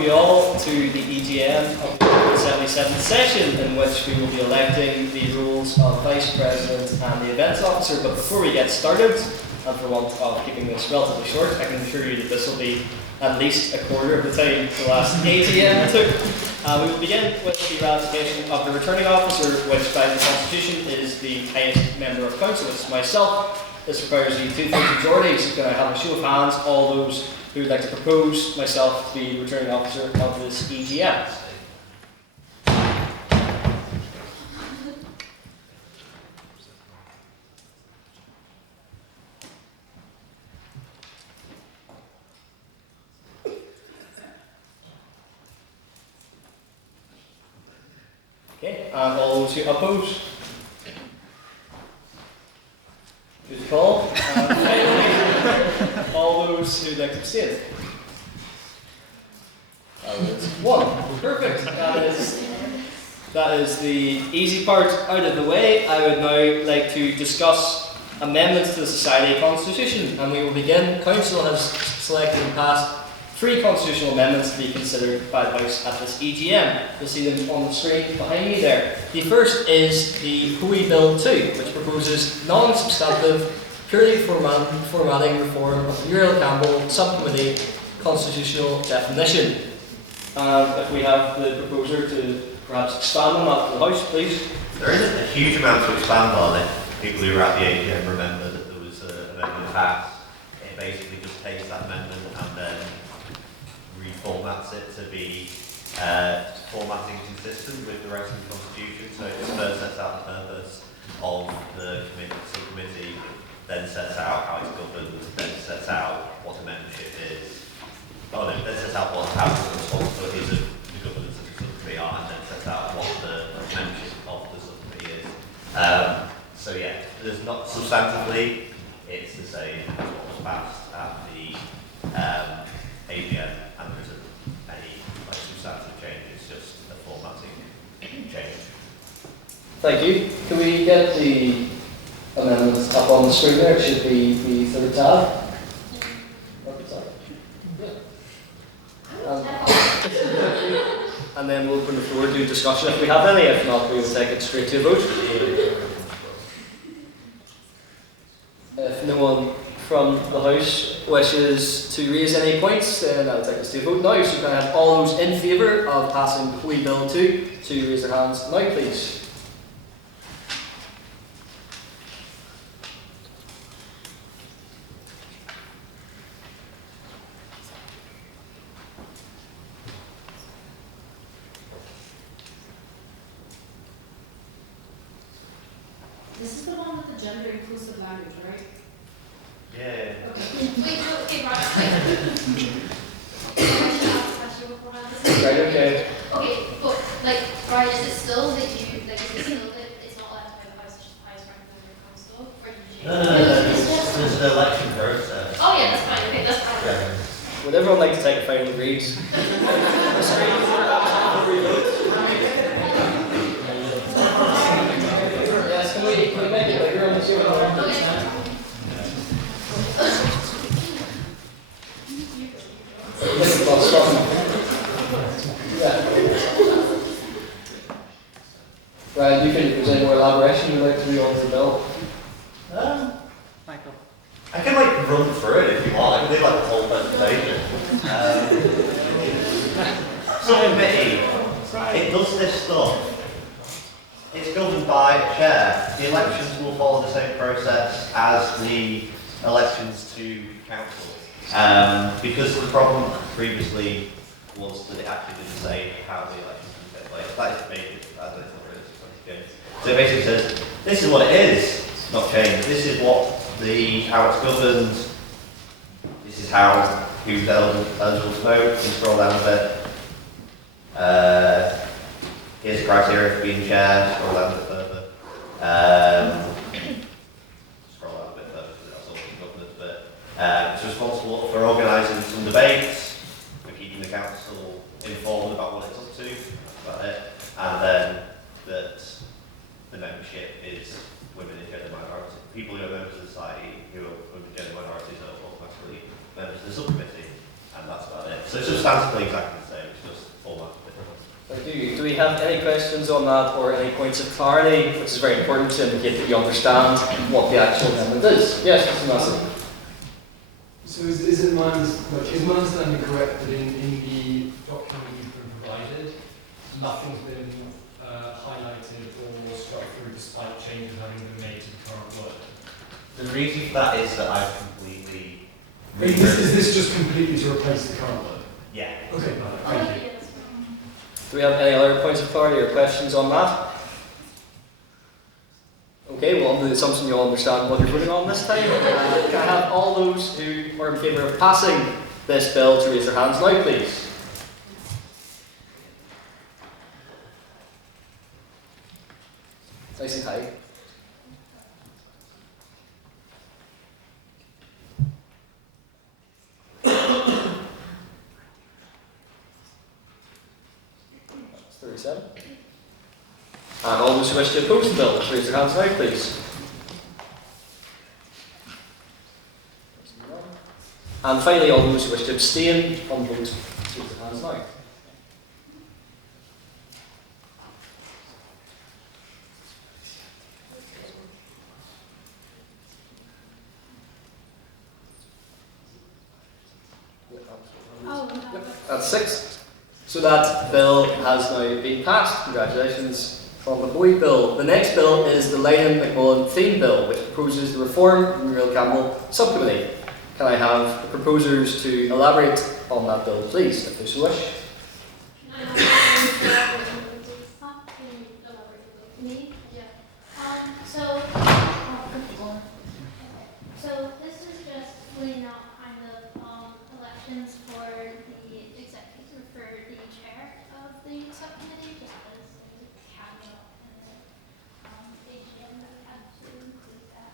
welcome you all to the EGM of the 77th session, in which we will be electing the roles of Vice President and the Events Officer. But before we get started, and for want of keeping this relatively short, I can assure you that this will be at least a quarter of the time the last AGM took. We will begin with the ratification of the Returning Officer, which by the Constitution is the highest member of Council. It's myself. This requires a two-thirds majority, so can I have a show of hands, all those who would like to propose myself to be Returning Officer of this EGM? Okay, and all those who oppose? Who's call? And finally, all those who would like to abstain? That's one. Perfect. That is the easy part out of the way. I would now like to discuss amendments to the Society Constitution, and we will begin. Council has selected and passed 3 constitutional amendments to be considered by the House at this EGM. You'll see them on the screen behind me there. The first is the Hoey Bill 2, which proposes non-substantive, purely formatting reform of the Uriel Campbell Subcommittee Constitutional Definition. And if we have the proposer to perhaps expand on that for the House, please. There isn't a huge amount to expand on it. People who were at the AGM remember that there was an amendment passed. It basically just takes that amendment and then reformats it to be formatting consistent with the rest of the Constitution. So it first sets out the purpose of the subcommittee, then sets out how it's governed, then sets out what a membership is. Oh no, then sets out how the responsibilities of the governance of the subcommittee are, and then sets out what the membership of the subcommittee is. So yeah, there's not substantively, it's the same as what was passed at the AGM. And there isn't any substantive change, it's just a formatting change. Thank you. Can we get the amendments up on the screen there? It should be the third tab. And then we'll open the floor to discussion if we have any. If not, we will take it straight to a vote. If no one from the House wishes to raise any points, then I'll take us to a vote now. So can I have all those in favour of passing Hoey Bill 2 to raise their hands now, please? This is the one with the gender inclusive language, right? Yeah. Okay. Wait, no, okay, right. Right, okay. Okay, but like, right, is it still that you like? Is it still that it's not elected by the House, it's just the highest ranking member of council, or did you? No, there's an election process. Oh yeah, that's fine. Okay, that's fine. Yeah. Would everyone like to take a final read? Yes, can we make it bigger on the screen? Right, you think if there's any more elaboration you'd like to do on the bill? Michael. I can run through it if you want. I can do the whole presentation. Subcommittee, it does this stuff. It's governed by a chair. The elections will follow the same process as the elections to council. Because the problem previously was that it actually didn't say how the elections would take place. That is basically as it's not really changed. So it basically says, this is what it is, not changed. This is how it's governed. This is who's eligible to vote. You can scroll down a bit. Here's the criteria for being chair. Scroll down a bit further. Scroll down a bit further because that's all the governance bit. It's responsible for organising some debates, for keeping the council informed about what it's up to. That's about it. And then that the membership is women and gender minorities. People who are members of the society who are women and gender minorities are automatically members of the subcommittee, and that's about it. So substantively exactly the same. Thank you. Do we have any questions on that or any points of clarity, which is very important to indicate that you understand what the actual amendment is? Yes, Mr. Massey. So is my understanding correct that in the document you've been provided, nothing's been highlighted or struck through despite changes having been made to the current word? The reason for that is that I've completely Is this just completely to replace the current word? Yeah. Okay, thank you. Do we have any other points of clarity or questions on that? Okay, well, under the assumption you all understand what you're voting on this time, can I have all those who are in favour of passing this bill to raise their hands now, please? Nice and high. That's 37. And all those who wish to oppose the bill, raise their hands now, please. And finally, all those who wish to abstain from the vote, raise their hands now. That's 6. So that bill has now been passed. Congratulations on the Boyd bill. The next bill is the Lynon-McMullen theme bill, which proposes the Reform Muriel Campbell Subcommittee. Can I have the proposers to elaborate on that bill, please, if they so wish? So this is just laying out kind of elections for the executive, for the chair of the subcommittee, just as a caveat in the AGM that we had to include that.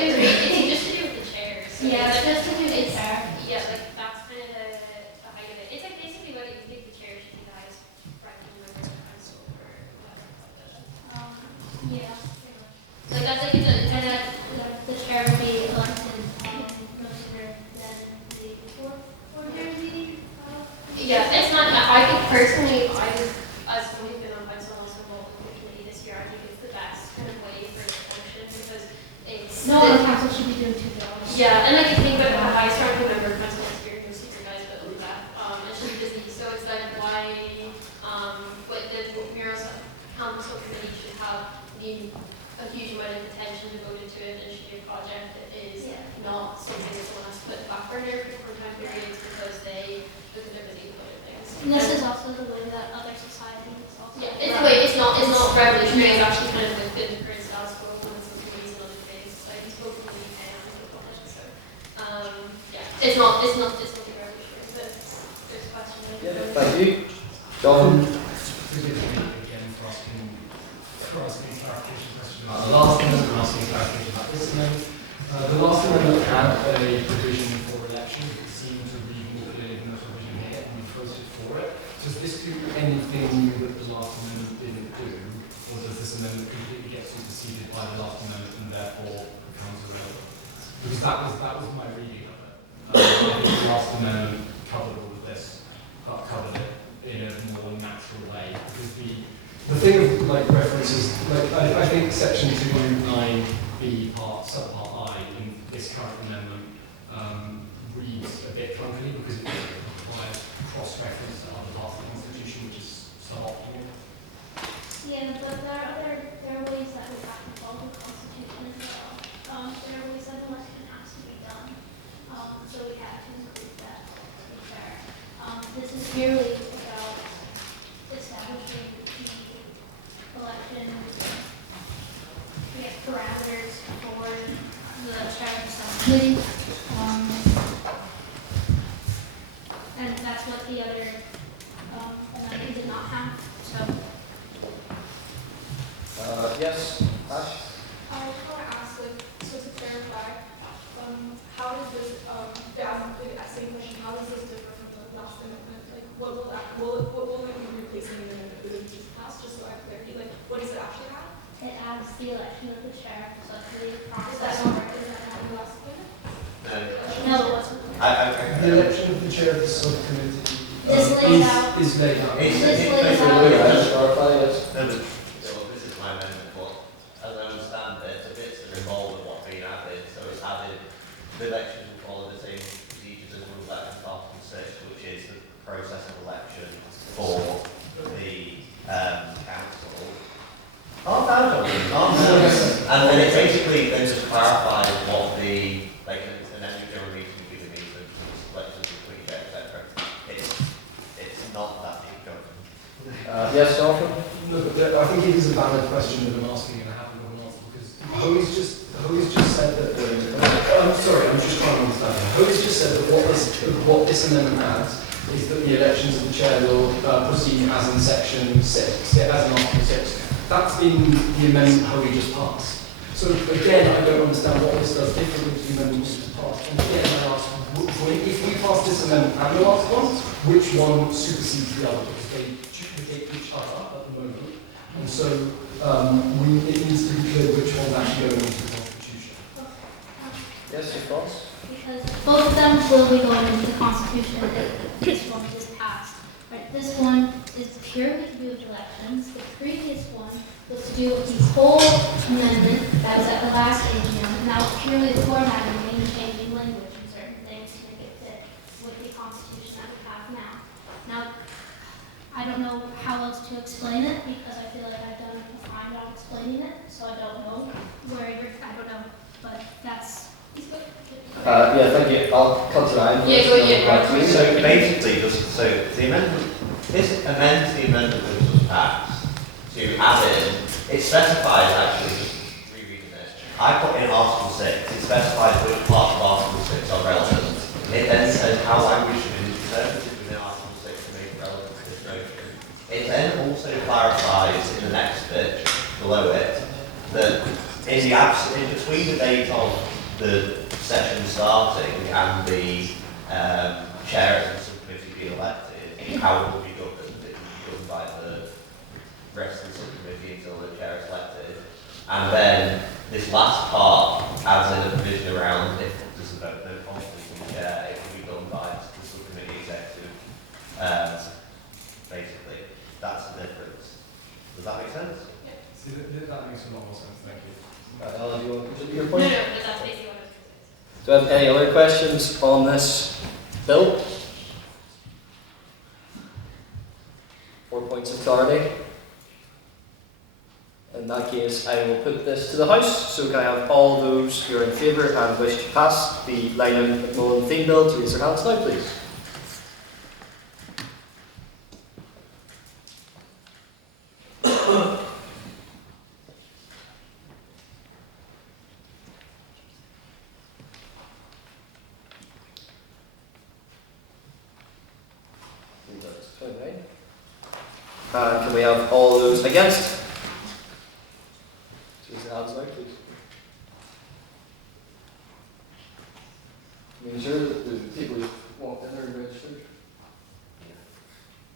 It's just to do with the chairs. So yeah, it's just to do with the chair. Yeah, like that's kind of the height of it. It's like basically what you think the chair should be the highest ranking member of the council or whatever. Yeah. Like that's like and then the chair will be elected no sooner than the fourth ordinary. Yeah, it's not. I think personally, as someone who's been on council and also involved in the committee this year, I think it's the best kind of way for it to function because it's. No other council should be doing 2 jobs. Yeah, and like you think about the highest ranking member of council is your supervised, but like that, it should be busy. So it's like why, what the Muriel Council committee should have a huge amount of attention devoted to it and should be a project that is not something that someone has to put back burner for time periods because they look at their busy with other things. And this is also the way that other societies also. Yeah, it's the way it's not revolutionary. It's actually kind of within the current status quo and some communities and other things. Like it's both in the UK and in the college. So yeah, it's not revolutionary. But there's a question. Thank you. John. Again, for asking clarification question about the last amendment and asking clarification about this amendment. The last amendment had a provision for elections that seemed to read more clearly than the provision here, and we voted for it. Does this do anything new that the last amendment didn't do, or does this amendment completely get superseded by the last amendment and therefore becomes irrelevant? Because that was my reading of it. I think the last amendment covered all of this, covered it in a more natural way. Because the thing of like references, like I think section 2.9b subpart I in this current amendment reads a bit clunkily because it requires cross-reference to other parts of the Constitution, which is suboptimal. Yeah, but there are ways that we have to follow the Constitution as well. There are ways that election has to be done. So we have to include that to be fair. This is merely about establishing the election parameters for the chair of the subcommittee. And that's what the other amendment did not have. So. Yes, Ash? I just want to ask, like, so to clarify, how does this, the same question, how does this differ from the last amendment? Like, what will it be replacing the amendment that we just passed, just so I have clarity? Like, what does it actually have? It adds the election of the chair, so it's the process. Is that not the last amendment? No, it wasn't. The election of the chair of the subcommittee This lays out. is laid out. This lays It's- out. Yes. No, but, well, this is my amendment, but as I understand it, the bits that are involved in what's being added, so it's added, the elections will follow the same procedures as rule election Article 6, which is the process of election for the council. And then it basically then just clarifies what the, like, an annual general meeting would be the meeting, elections between, etc. It's not that deep going. Yes, Jonathan? No, but I think it is a valid question that I'm asking, and I haven't got an answer because Hoey's just said that. I'm sorry, I'm just trying to understand. Hoey's just said that what this amendment adds is that the elections of the chair will proceed as in section 6, as in Article 6. That's in the amendment Hoey just passed. So again, I don't understand what this does differently to the amendment we just passed. And again, I ask, if we pass this amendment and the last one, which one supersedes the other? Because they duplicate each other at the moment. And so it needs to be clear which one's actually going into the Constitution. Yes, your thoughts? Because both of them will be going into the Constitution if this one is passed. Right, this one is purely to do with elections. The previous one was to do with the whole amendment that was at the last AGM, and that was purely the formatting and changing language and certain things to make it fit with the Constitution that we have now. Now, I don't know how else to explain it because I feel like I've done a fine job explaining it, so I don't know I don't know, but that's. Yeah, thank you. I'll cut to Ryan. Yeah, go ahead. So basically, so the amendment, this amends the amendment that was just passed to add in, it specifies actually, just rereading this, I put in Article 6, it specifies which parts of Article 6 are relevant. It then says how language should be interpreted within Article 6 to make it relevant to this motion. It then also clarifies in the next bit below it that in between the date of the session starting and the chair of the subcommittee being elected, how it will be governed. It will be governed by the rest of the subcommittee until the chair is elected. And then this last part adds in a provision around if there's no conflict with the chair, it will be done by the subcommittee executive. Basically, that's the difference. Does that make sense? See, that makes a lot more sense, thank you. Ella, do you want to present your No, point? but that's basically what I was going to say. Do we have any other questions on this bill? 4 points of clarity. In that case, I will put this to the House. So can I have all those who are in favour and wish to pass the Lynham McMullen theme bill to raise their hands now, please? Can we have all those against? Raise your hands now, please. Making sure that the people who walked in are registered.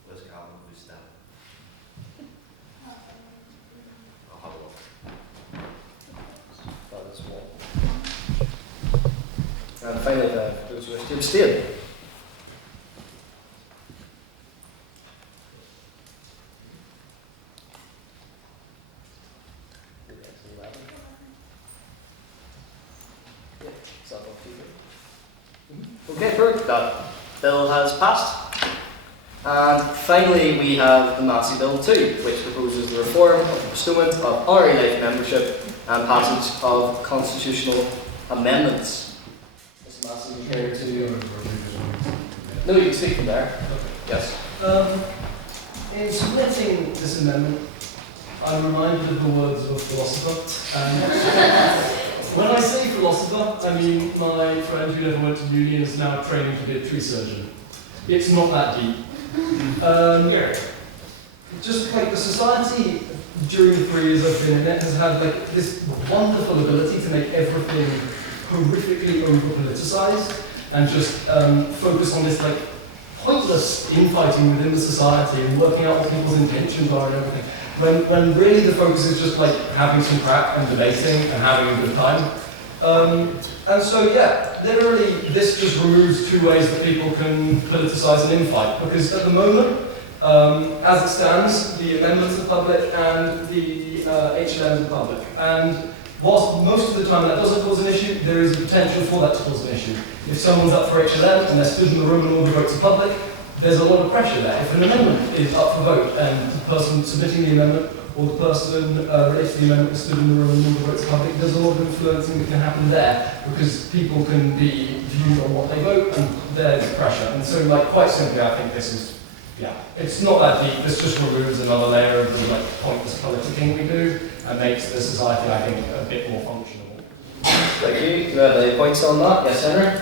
Where's Calvin? Who's down? I'll have a look. That is one. And finally, those who wish to abstain. Okay, perfect. That bill has passed. And finally, we have the Massey Bill 2, which proposes the reform of the bestowment of honorary life membership and passage of constitutional amendments. Mr. Massey, would you care to... No, you can speak from there. Yes. In submitting this amendment, I'm reminded of the words of a philosopher. When I say philosopher, I mean my friend who never went to uni and is now training to be a tree surgeon. It's not that deep. Just like the society during the 3 years I've been in it has had like this wonderful ability to make everything horrifically over-politicized and just focus on this like pointless infighting within the society and working out what people's intentions are and everything. When really the focus is just like having some crack and debating and having a good time. And so, yeah, literally, this just removes two ways that people can politicise an infight. Because at the moment, as it stands, the amendments are public and the HLMs are public. And whilst most of the time that doesn't cause an issue, there is a potential for that to cause an issue. If someone's up for HLM and they're stood in the room and all the votes are public, there's a lot of pressure there. If an amendment is up for vote and the person submitting the amendment or the person related to the amendment stood in the room and all the votes are public, there's a lot of influencing that can happen there because people can be viewed on what they vote and there's pressure. And so, like, quite simply, I think this is, yeah, it's not that deep. This just removes another layer of the like pointless politicking we do and makes the society, I think, a bit more functional. Thank you. Do you have any points on that? Yes, Henry?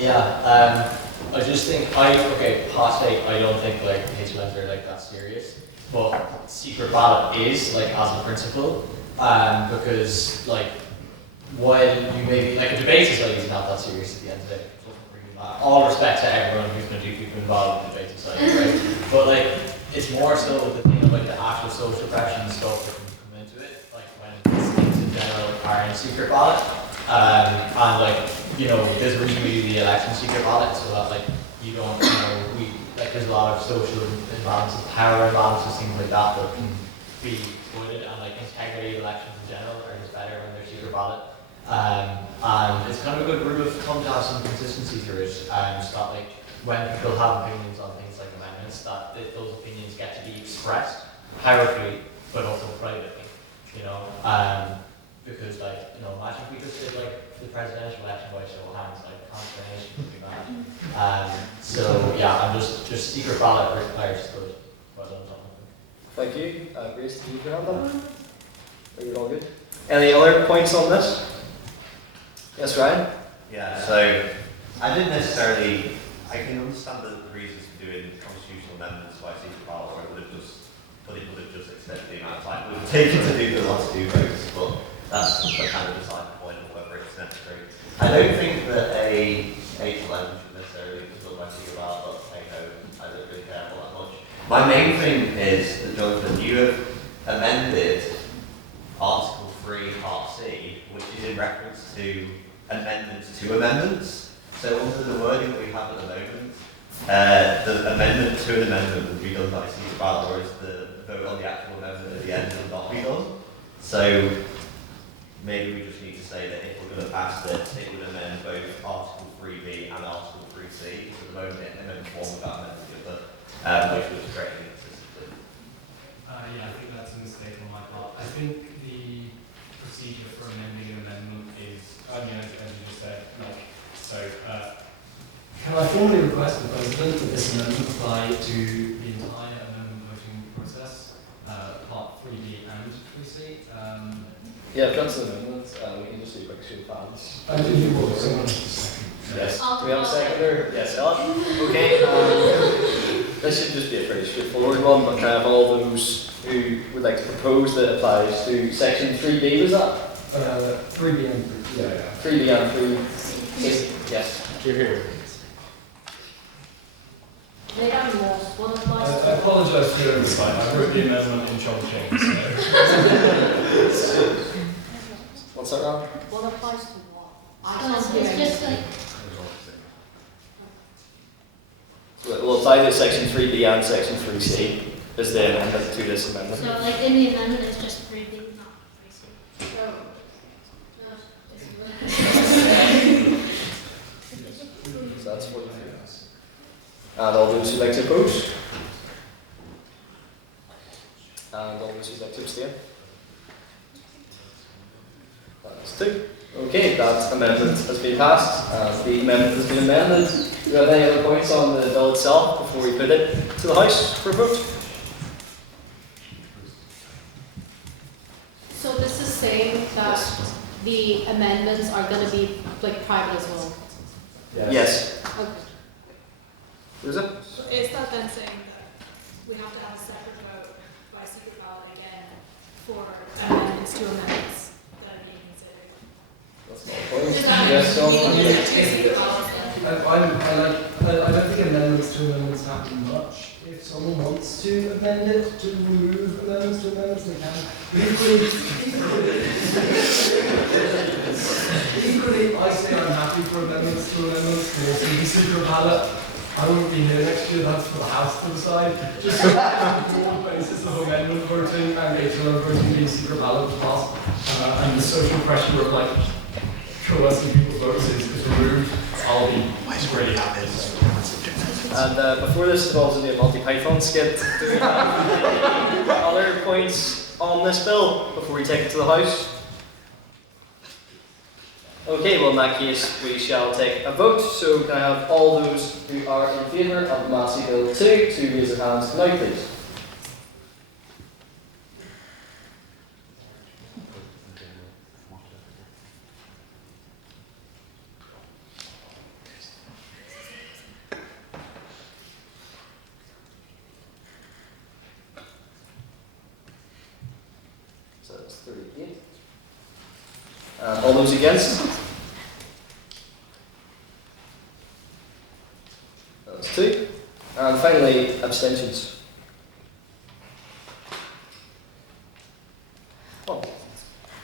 Yeah, I just think, past take, I don't think like HLMs are like that serious, but secret ballot is like as a principle, because like while you may be, like a debate society is not that serious at the end of the day. It doesn't really matter. All respect to everyone who's going to do people involved in the debate society, right? But like, it's more so the thing of like the actual social pressure and stuff that can come into it, like when things in general are in secret ballot, and like, you know, there's a reason we do the election secret ballot, so that like you don't, you know, there's a lot of social imbalances, power imbalances, things like that that can be avoided, and like integrity of elections in general are just better when they're secret ballot. And it's kind of a good rule of thumb to have some consistency through it, so that like when people have opinions on things like amendments, that those opinions get to be expressed powerfully, but also privately, you know. Because like, you know, imagine if we just did like the presidential election by show of hands, like consternation would be mad. So yeah, I'm just secret ballot requires good. Well done, Jonathan. Thank you. Grace, did you have your hand up? Are you all good? Any other points on this? Yes, Ryan? Yeah, so I didn't necessarily, I can understand the reasons for doing constitutional amendments by secret ballot, or it would have just extended the amount of time it would have taken to do the last two votes, but that's just kind of beside the point of whether it's necessary. I don't think that a HLM should necessarily be done by secret ballot, but hey ho, I don't really care about that much. My main thing is that, Jonathan, you have amended Article 3, Part C, which is in reference to amendments to amendments. So under the wording that we have at the moment, the amendment to an amendment would be done by secret ballot, whereas the vote on the actual amendment at the end will not be done. So maybe we just need to say that if we're going to pass this, it would amend both Article 3B and Article 3C. So at the moment it amends one without amending the other, which was greatly inconsistent. Yeah, I think that's a mistake on my part. I think the procedure for amending an amendment is, as you just said, like, so, can I formally request the President that this amendment apply to the entire amendment voting process, Part 3B and 3C? Yeah, that's the amendment. We can just do a quick show of hands. I did you want someone? Yes. Do we have a seconder? Yes, Ella? Okay. This should just be a pretty straightforward one, but kind of all those who would like to propose that it applies to Section 3B, was that? 3B and 3C. Yeah. 3B and 3C. Yes. You're here. They don't know what applies I to apologise for your oversight. I wrote the amendment in Chongqing, so. What's that, Rob? what applies to what. I So can't hear it's just anything. like, So it will apply to Section 3B and Section 3C as the amendment to this amendment. so like in the amendment it's just 3B, not 3C. So that's what you do. And all those who like to oppose? And all those who like to abstain? That's 2. Okay, that amendment has been passed, and the amendment has been amended. Do you have any other points on the bill itself before we put it to the House for a vote? So this is saying that Yes. the amendments are going to be like private as well. Yes. Okay. Is it? So is that then saying that we have to have a separate vote by secret ballot again for amendments to amendments that are being considered? That's not the point. Yes, so I don't think amendments to amendments happen much. If someone wants to amend it, to remove amendments to amendments, they can. But equally, Equally, I say I'm happy for amendments to amendments. There will be secret ballot. I won't be here next year, that's for the House to decide. Just so on the broad basis of amendment voting and HLM voting being secret ballot to pass, and the social pressure of like coercing people's votes is removed, I'll be really happy. And before this devolves into a multi-python skit, do we have any other points on this bill before we take it to the House? Okay, well in that case we shall take a vote. So can I have all those who are in favour of Massey Bill 2 to raise their hands now, please? So that's 38. All those against? That's 2. And finally, abstentions. 1.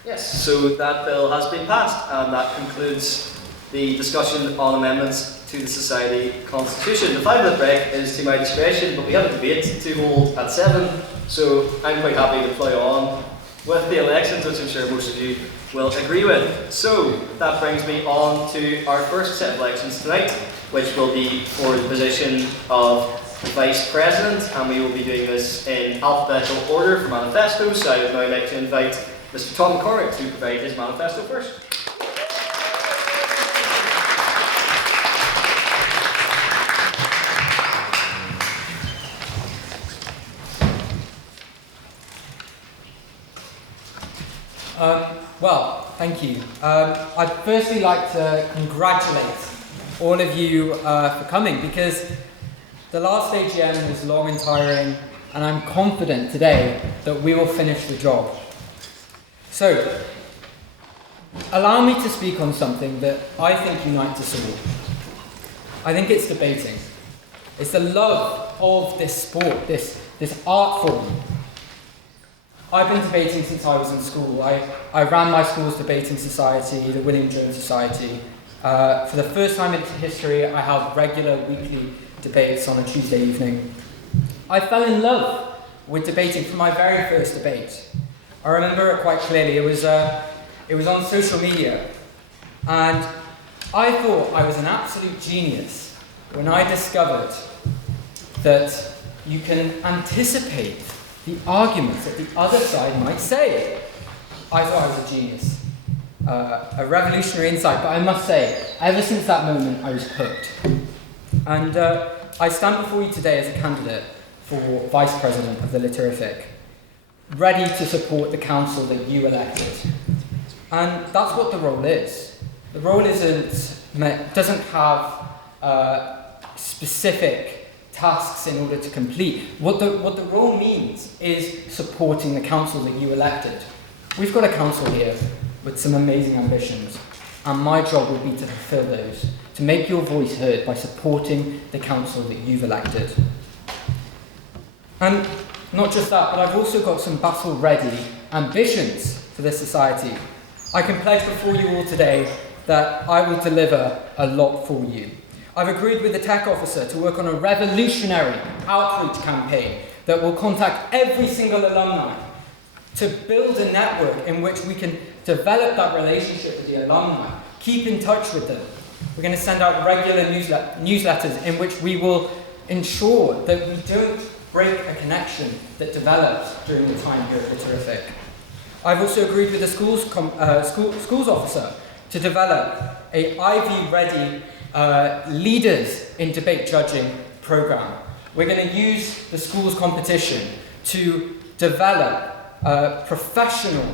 Yes, so that bill has been passed, and that concludes the discussion on amendments to the Society Constitution. The 5-minute break is to my discretion, but we have a debate to hold at 7, so I'm quite happy to plough on with the elections, which I'm sure most of you will agree with. So that brings me on to our first set of elections tonight, which will be for the position of Vice President, and we will be doing this in alphabetical order for manifestos. So I would now like to invite Mr. Tom McCormick to provide his manifesto first. Well, thank you. I'd firstly like to congratulate all of you for coming, because the last AGM was long and tiring, and I'm confident today that we will finish the job. So, allow me to speak on something that I think unites us all. I think it's debating. It's the love of this sport, this art form. I've been debating since I was in school. I ran my school's debating society, the William Jones Society. For the first time in history, I held regular weekly debates on a Tuesday evening. I fell in love with debating from my very first debate. I remember it quite clearly. It was on social media, and I thought I was an absolute genius when I discovered that you can anticipate the arguments that the other side might say. I thought I was a genius. A revolutionary insight, but I must say, ever since that moment, I was hooked. And I stand before you today as a candidate for Vice President of the Literific, ready to support the council that you elected. And that's what the role is. The role doesn't have specific tasks in order to complete. What the role means is supporting the council that you elected. We've got a council here with some amazing ambitions, and my job will be to fulfill those, to make your voice heard by supporting the council that you've elected. And not just that, but I've also got some battle-ready ambitions for this society. I can pledge before you all today that I will deliver a lot for you. I've agreed with the tech officer to work on a revolutionary outreach campaign that will contact every single alumni to build a network in which we can develop that relationship with the alumni, keep in touch with them. We're going to send out regular newsletters in which we will ensure that we don't break a connection that developed during the time here at the Terrific. I've also agreed with the schools officer to develop a Ivy-ready leaders in debate judging program. We're going to use the schools competition to develop professional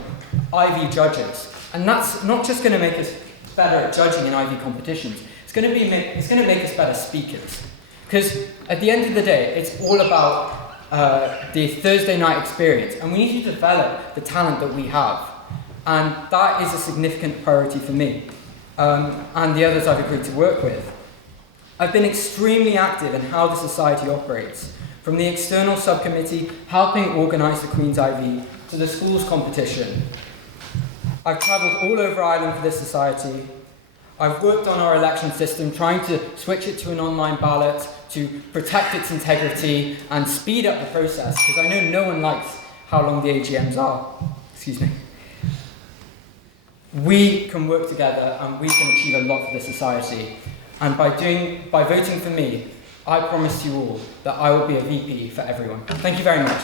Ivy judges, and that's not just going to make us better at judging in Ivy competitions. It's going to make us better speakers, because at the end of the day, it's all about the Thursday night experience, and we need to develop the talent that we have, and that is a significant priority for me. And the others I've agreed to work with. I've been extremely active in how the society operates, from the external subcommittee helping organise the Queen's Ivy to the schools competition. I've travelled all over Ireland for this society. I've worked on our election system, trying to switch it to an online ballot to protect its integrity and speed up the process, because I know no one likes how long the AGMs are. Excuse me. We can work together and we can achieve a lot for this society. And by voting for me, I promise you all that I will be a VP for everyone. Thank you very much.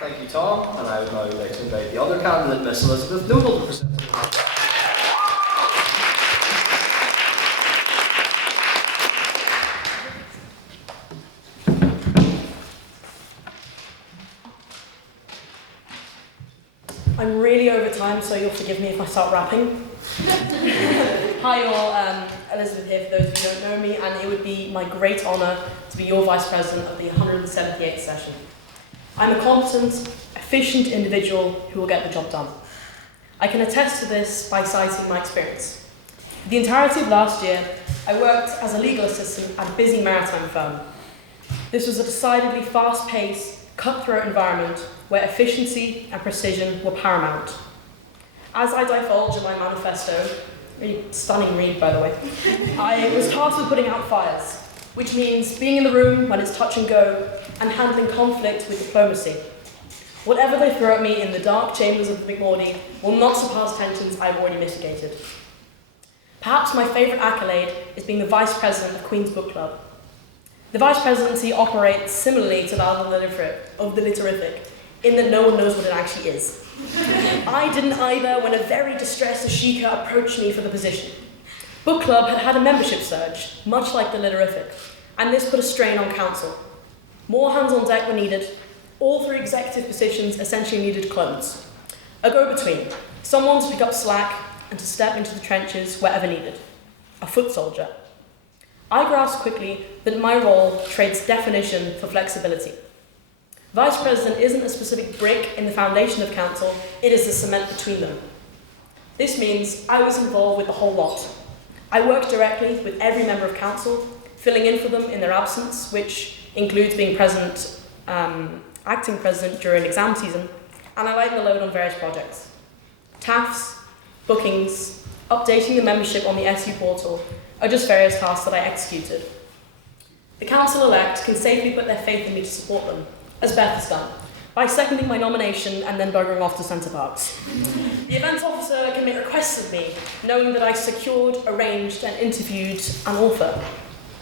Thank you, Tom, and I would now like to invite the other candidate, Miss Elizabeth Noble, to present. I'm really over time, so you'll forgive me if I start rapping. Hi all, Elizabeth here for those who don't know me, and it would be my great honour to be your Vice President of the 178th session. I'm a competent, efficient individual who will get the job done. I can attest to this by citing my experience. For the entirety of last year, I worked as a legal assistant at a busy maritime firm. This was a decidedly fast-paced, cutthroat environment where efficiency and precision were paramount. As I divulge in my manifesto, really stunning read by the way, I was tasked with putting out fires, which means being in the room when it's touch and go and handling conflict with diplomacy. Whatever they throw at me in the dark chambers of the McMordy will not surpass tensions I've already mitigated. Perhaps my favourite accolade is being the Vice President of Queen's Book Club. The Vice Presidency operates similarly to that of the Litterific, in that no one knows what it actually is. I didn't either when a very distressed Ashika approached me for the position. Book Club had had a membership surge, much like the Litterific, and this put a strain on council. More hands on deck were needed. All three executive positions essentially needed clones. A go-between, someone to pick up slack and to step into the trenches wherever needed. A foot soldier. I grasped quickly that my role trades definition for flexibility. Vice President isn't a specific brick in the foundation of council, it is the cement between them. This means I was involved with the whole lot. I worked directly with every member of council, filling in for them in their absence, which includes being present, acting president during exam season, and I lighten the load on various projects. TAFs, bookings, updating the membership on the SU portal are just various tasks that I executed. The council-elect can safely put their faith in me to support them, as Beth has done, by seconding my nomination and then buggering off to Centre Parks. The events officer can make requests of me, knowing that I secured, arranged and interviewed an author.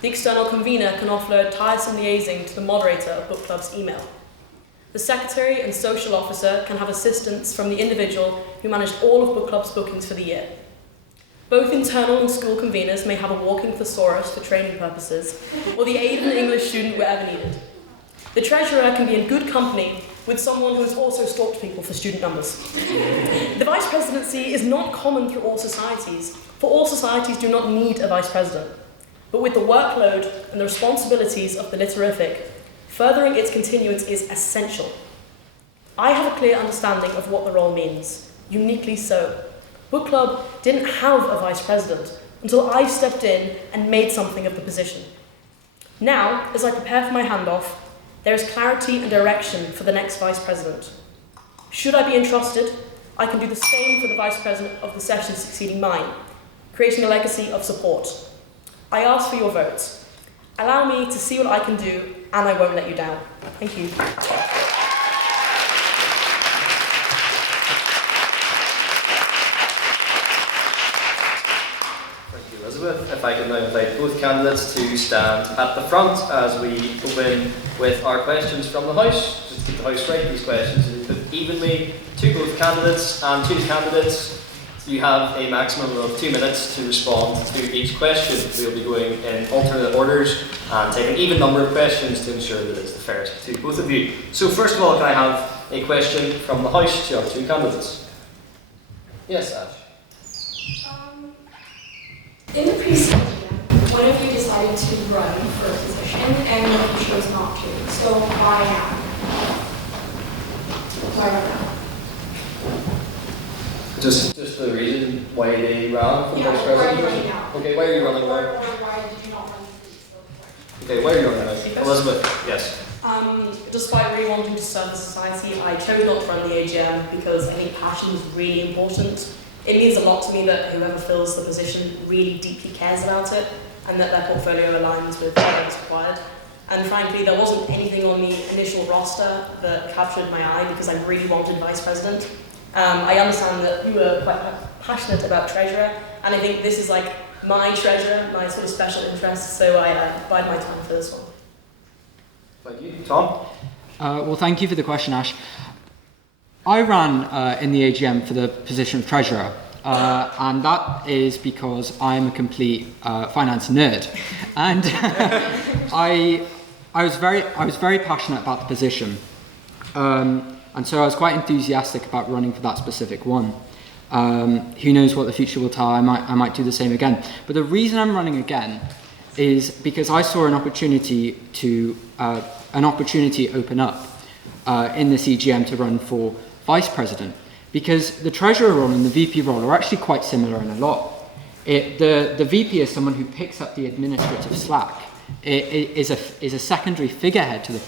The external convener can offload tiresome liaising to the moderator of book club's email. The secretary and social officer can have assistance from the individual who managed all of book club's bookings for the year. Both internal and school conveners may have a walking thesaurus for training purposes, or the aid of an English student wherever needed. The treasurer can be in good company with someone who has also stalked people for student numbers. The vice presidency is not common through all societies, for all societies do not need a vice president. But with the workload and the responsibilities of the Litterific, furthering its continuance is essential. I have a clear understanding of what the role means, uniquely so. Book Club didn't have a vice president until I stepped in and made something of the position. Now, as I prepare for my handoff, there is clarity and direction for the next vice president. Should I be entrusted, I can do the same for the vice president of the session succeeding mine, creating a legacy of support. I ask for your votes. Allow me to see what I can do, and I won't let you down. Thank you. Elizabeth, if I can now invite both candidates to stand at the front as we open with our questions from the House. Just to keep the House right, these questions will be put evenly to both candidates, and to the candidates you have a maximum of 2 minutes to respond to each question. We'll be going in alternate orders and take an even number of questions to ensure that it's the fairest to both of you. So first of all, can I have a question from the House to our two candidates? Yes, Ash. In the previous year, one of you decided to run for a position and one of you chose not to. So why now? Why now? Just the reason why they ran for Yeah, vice why are president? you running now? Okay, why are you running Or now? why did you not run for the Okay, why are you running now? Because Elizabeth, yes. Despite really wanting to serve the society, I chose not to run the AGM because I think passion is really important. It means a lot to me that whoever fills the position really deeply cares about it and that their portfolio aligns with what is required. And frankly, there wasn't anything on the initial roster that captured my eye because I really wanted vice president. I understand that you were quite passionate about treasurer, and I think this is like my treasure, my sort of special interest, so I bide my time for this one. Thank you. Tom? Well, thank you for the question, Ash. I ran in the AGM for the position of treasurer, and that is because I'm a complete finance nerd, and I was very passionate about the position, and so I was quite enthusiastic about running for that specific one. Who knows what the future will tell? I might do the same again. But the reason I'm running again is because I saw an opportunity open up in this EGM to run for vice president, because the treasurer role and the VP role are actually quite similar in a lot. The VP is someone who picks up the administrative slack. It is a secondary figurehead to the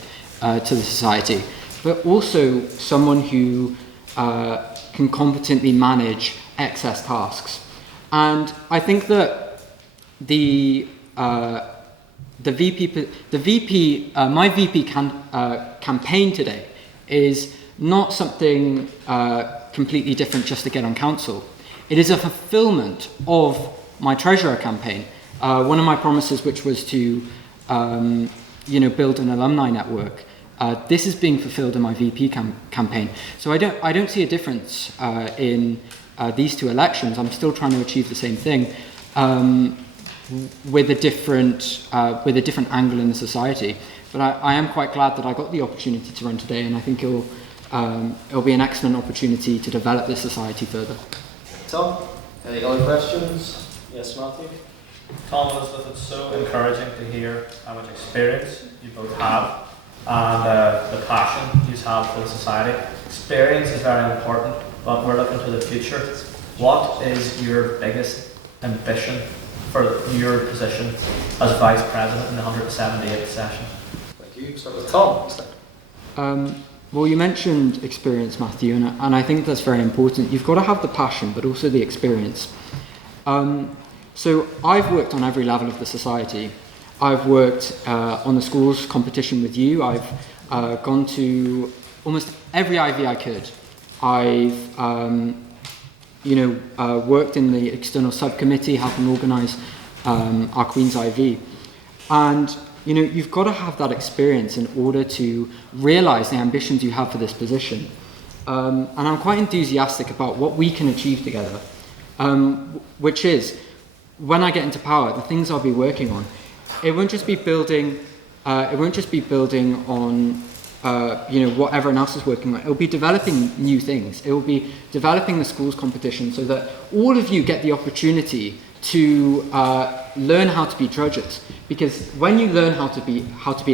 society, but also someone who can competently manage excess tasks. And I think that my VP campaign today is not something completely different just to get on council. It is a fulfillment of my treasurer campaign. One of my promises, which was to build an alumni network, this is being fulfilled in my VP campaign. So I don't see a difference in these two elections. I'm still trying to achieve the same thing with a different angle in the society. But I am quite glad that I got the opportunity to run today, and I think it'll be an excellent opportunity to develop this society further. Tom, any other questions? Yes, Matthew? Tom, Elizabeth, it's so encouraging to hear how much experience you both have and the passion you have for the society. Experience is very important, but we're looking to the future. What is your biggest ambition for your position as Vice President in the 178th session? Thank you. Start with Tom. Well, you mentioned experience, Matthew, and I think that's very important. You've got to have the passion, but also the experience. So I've worked on every level of the society. I've worked on the schools competition with you. I've gone to almost every IV I could. I've worked in the external subcommittee, helping organise our Queen's IV. And you've got to have that experience in order to realise the ambitions you have for this position. And I'm quite enthusiastic about what we can achieve together, which is, when I get into power, the things I'll be working on, it won't just be building on what everyone else is working on. It'll be developing new things. It will be developing the schools competition so that all of you get the opportunity to learn how to be judges. Because when you learn how to be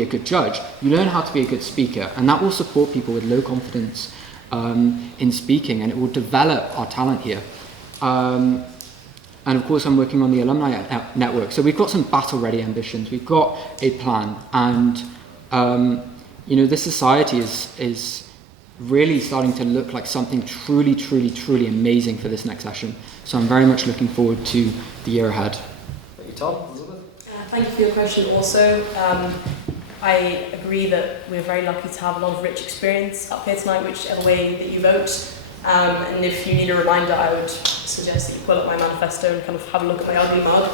a good judge, you learn how to be a good speaker, and that will support people with low confidence in speaking, and it will develop our talent here. And of course, I'm working on the alumni network. So we've got some battle-ready ambitions. We've got a plan, and this society is really starting to look like something truly, truly, truly amazing for this next session. So I'm very much looking forward to the year ahead. Thank you, Tom. Elizabeth? Thank you for your question also. I agree that we're very lucky to have a lot of rich experience up here tonight, whichever way that you vote. And if you need a reminder, I would suggest that you pull up my manifesto and kind of have a look at my ugly mug.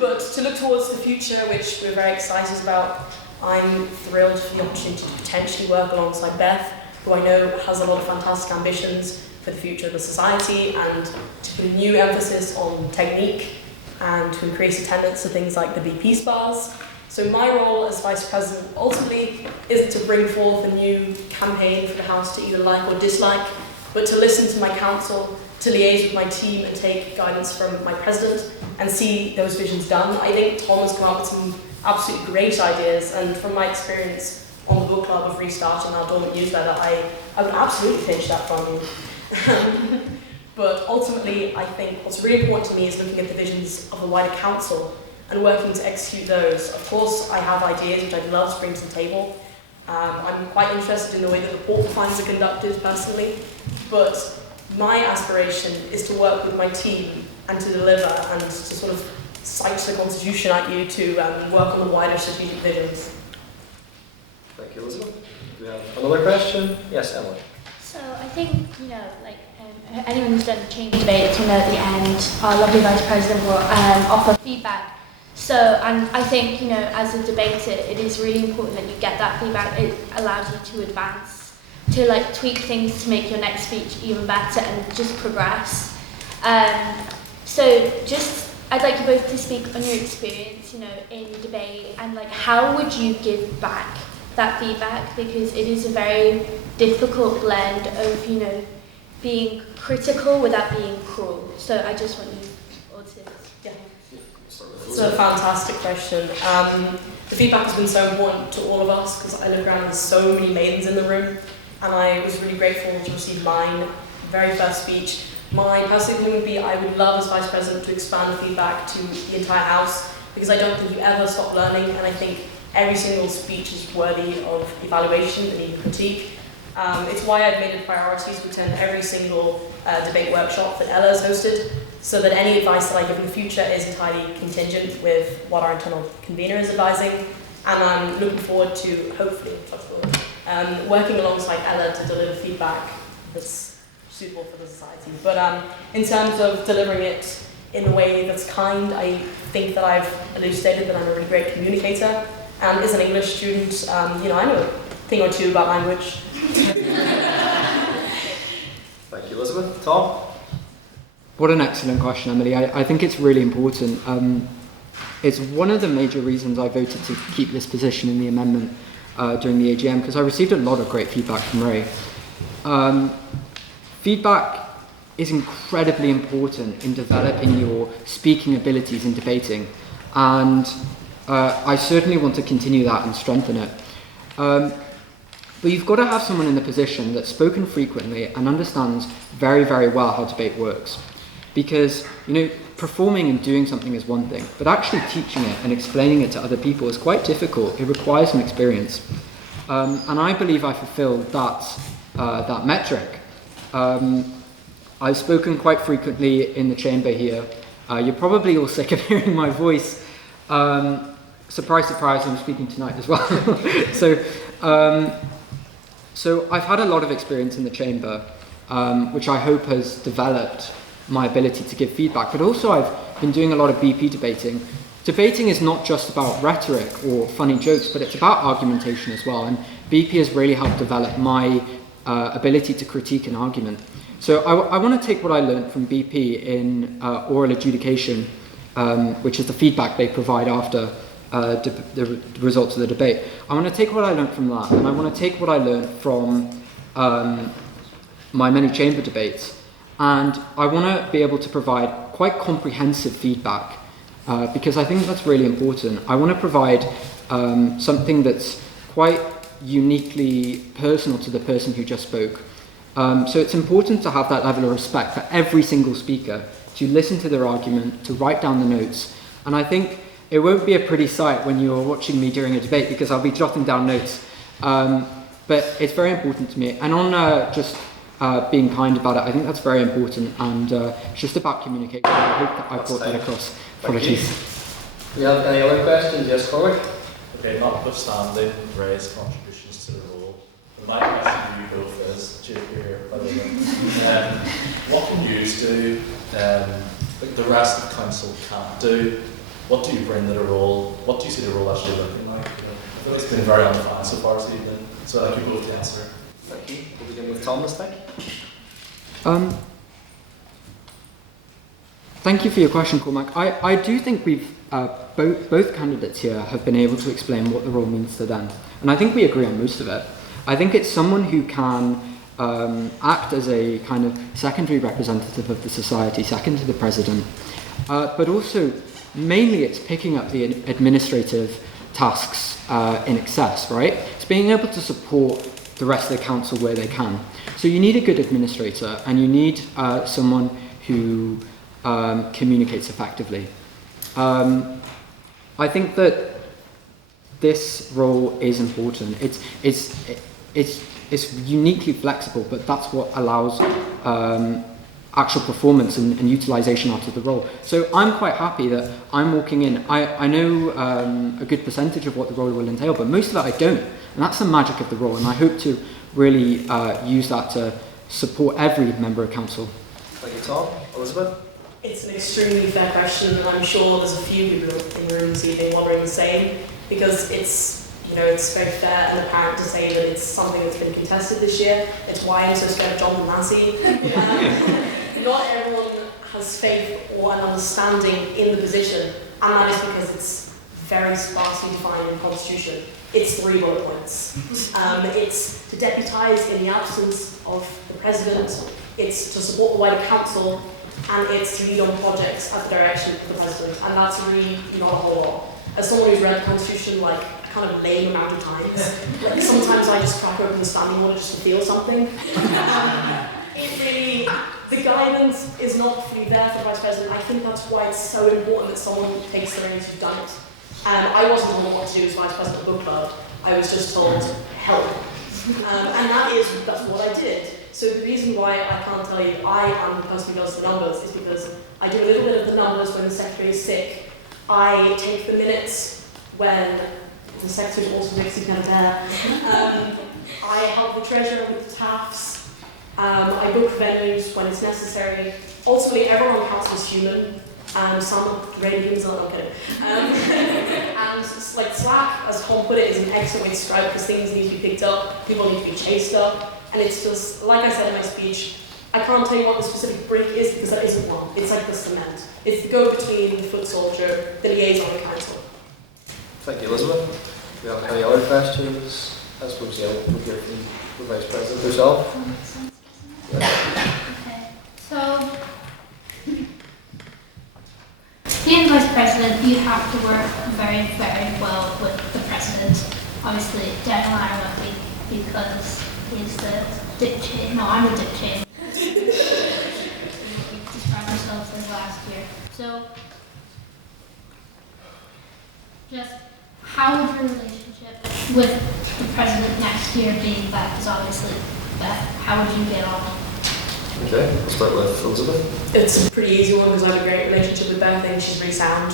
But to look towards the future, which we're very excited about, I'm thrilled for the opportunity to potentially work alongside Beth, who I know has a lot of fantastic ambitions for the future of the society, and to put a new emphasis on technique and to increase attendance to things like the BP spas. So my role as Vice President ultimately isn't to bring forth a new campaign for the House to either like or dislike, but to listen to my council, to liaise with my team and take guidance from my President and see those visions done. I think Tom has come up with some absolutely great ideas, and from my experience on the book club of restarting our dormant newsletter, I would absolutely pitch that from you. But ultimately, I think what's really important to me is looking at the visions of the wider council and working to execute those. Of course, I have ideas which I'd love to bring to the table. I'm quite interested in the way that the port fines are conducted personally, but my aspiration is to work with my team and to deliver and to sort of cite the Constitution at you to work on the wider strategic visions. Thank you, Elizabeth. Do we have another question? Yes, Emily. So I think, anyone who's done chamber debates will know at the end, our lovely Vice President will offer feedback. So, and I think, as a debater, it is really important that you get that feedback. It allows you to advance, to tweak things to make your next speech even better and just progress. I'd like you both to speak on your experience, in debate and how would you give back that feedback, because it is a very difficult blend of, being critical without being cruel. So I just want you all to, It's a fantastic question. The feedback has been so important to all of us because I look around and there's so many maidens in the room, and I was really grateful to receive mine very first speech. My personal opinion would be I would love as Vice President to expand the feedback to the entire House, because I don't think you ever stop learning, and I think every single speech is worthy of evaluation and even critique. It's why I've made it priorities to attend every single debate workshop that Ella has hosted, so that any advice that I give in the future is entirely contingent with what our internal convener is advising, and I'm looking forward to, hopefully, working alongside Ella to deliver feedback that's suitable for the society. But in terms of delivering it in a way that's kind, I think that I've elucidated that I'm a really great communicator, and as an English student, I know a thing or two about language. Thank you, Elizabeth. Tom? What an excellent question, Emily. I think it's really important. It's one of the major reasons I voted to keep this position in the amendment during the AGM, because I received a lot of great feedback from Ray. Feedback is incredibly important in developing your speaking abilities in debating, and I certainly want to continue that and strengthen it. But you've got to have someone in the position that's spoken frequently and understands very, very well how debate works. Because, performing and doing something is one thing, but actually teaching it and explaining it to other people is quite difficult. It requires some experience. And I believe I fulfilled that metric. I've spoken quite frequently in the chamber here. You're probably all sick of hearing my voice. Surprise, surprise, I'm speaking tonight as well. So I've had a lot of experience in the chamber, which I hope has developed my ability to give feedback, but also I've been doing a lot of BP debating. Debating is not just about rhetoric or funny jokes, but it's about argumentation as well, and BP has really helped develop my ability to critique an argument. So I want to take what I learned from BP in oral adjudication, which is the feedback they provide after the results of the debate. I want to take what I learned from that, and I want to take what I learned from my many chamber debates, and I want to be able to provide quite comprehensive feedback, because I think that's really important. I want to provide something that's quite uniquely personal to the person who just spoke. So it's important to have that level of respect for every single speaker, to listen to their argument, to write down the notes, and I think it won't be a pretty sight when you're watching me during a debate, because I'll be jotting down notes. But it's very important to me. And on just being kind about it, I think that's very important. And it's just about communication. I hope that I brought that across. Apologies. Do you have any other questions? Yes, Corey? Okay, notwithstanding Ray's contributions to the role, my question to you both is, Jake, you're here, by the way. What can you do that the rest of council can't do? What do you bring to the role? What do you see the role actually looking like? I feel like it's been very undefined so far this evening, so I'd like you both to answer. Thank you. We'll begin with Tom this time. Thank you for your question, Cormac. I do think we've both candidates here have been able to explain what the role means to them, and I think we agree on most of it. I think it's someone who can act as a kind of secondary representative of the society, second to the president, but also mainly it's picking up the administrative tasks in excess, right? It's being able to support the rest of the council where they can. So you need a good administrator, and you need someone who communicates effectively. I think that this role is important. It's uniquely flexible, but that's what allows actual performance and utilization out of the role. So I'm quite happy that I'm walking in. I know a good percentage of what the role will entail, but most of it I don't. And that's the magic of the role, and I hope to really use that to support every member of council. Thank you, Tom. Elizabeth? It's an extremely fair question, and I'm sure there's a few people in the room this evening wondering the same, because it's very fair and apparent to say that it's something that's been contested this year. It's why I'm so scared of John and Nancy. Not everyone has faith or an understanding in the position, and that is because it's very sparsely defined in the Constitution. It's 3 bullet points. It's to deputise in the absence of the President, it's to support the wider council, and it's to lead on projects at the direction of the President, and that's really not a whole lot. As someone who's read the Constitution like a kind of lame amount of times, like sometimes I just crack open the standing order just to feel something. The guidance is not fully there for the Vice President. I think that's why it's so important that someone takes the reins who's done it. I wasn't told what to do as Vice President of the book club. I was just told, help. And that's what I did. So the reason why I can't tell you I am the person who does the numbers is because I do a little bit of the numbers when the secretary is sick. I take the minutes when the secretary also makes me kind of there. I help the treasurer with the TAFs. I book venues when it's necessary. Ultimately, everyone on council is human. Some radians are okay. And like Slack, as Tom put it, is an excellent way to describe because things need to be picked up, people need to be chased up. And it's just, like I said in my speech, I can't tell you what the specific brick is because there isn't one. It's like the cement. It's the go-between, the foot soldier, the liaison with council. Thank you, Elizabeth. Do you have any other questions? I suppose, yeah, we'll hear from the Vice President herself. Okay, so being Vice President, you have to work very, very well with the President. Obviously, Daniel and I are lucky because he's the dictator. No, I'm the dictator. We described ourselves as last year. So, just how would your relationship with the President next year be? That is obviously Beth. How would you get on? Okay, we'll start with Elizabeth. It's a pretty easy one because I have a great relationship with Beth and she's really sound.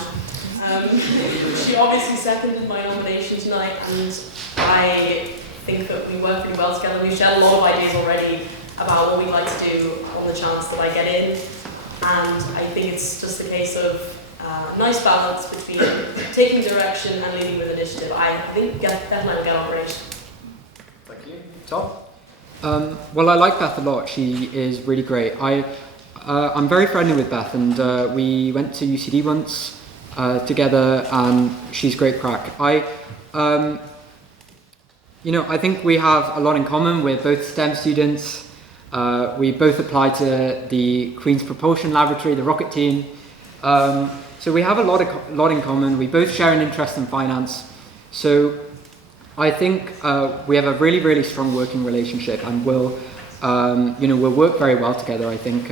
She obviously seconded my nomination tonight and I think that we work pretty well together. We've shared a lot of ideas already about what we'd like to do on the chance that I get in. And I think it's just a case of nice balance between taking direction and leading with initiative. I think Beth and I will get on great. Thank you. Tom? Well, I like Beth a lot. She is really great. I'm very friendly with Beth, and we went to UCD once together, and she's great crack. I think we have a lot in common. We're both STEM students. We both applied to the Queen's Propulsion Laboratory, the rocket team. So we have a lot in common. We both share an interest in finance. So I think we have a really, really strong working relationship, and we'll work very well together. I think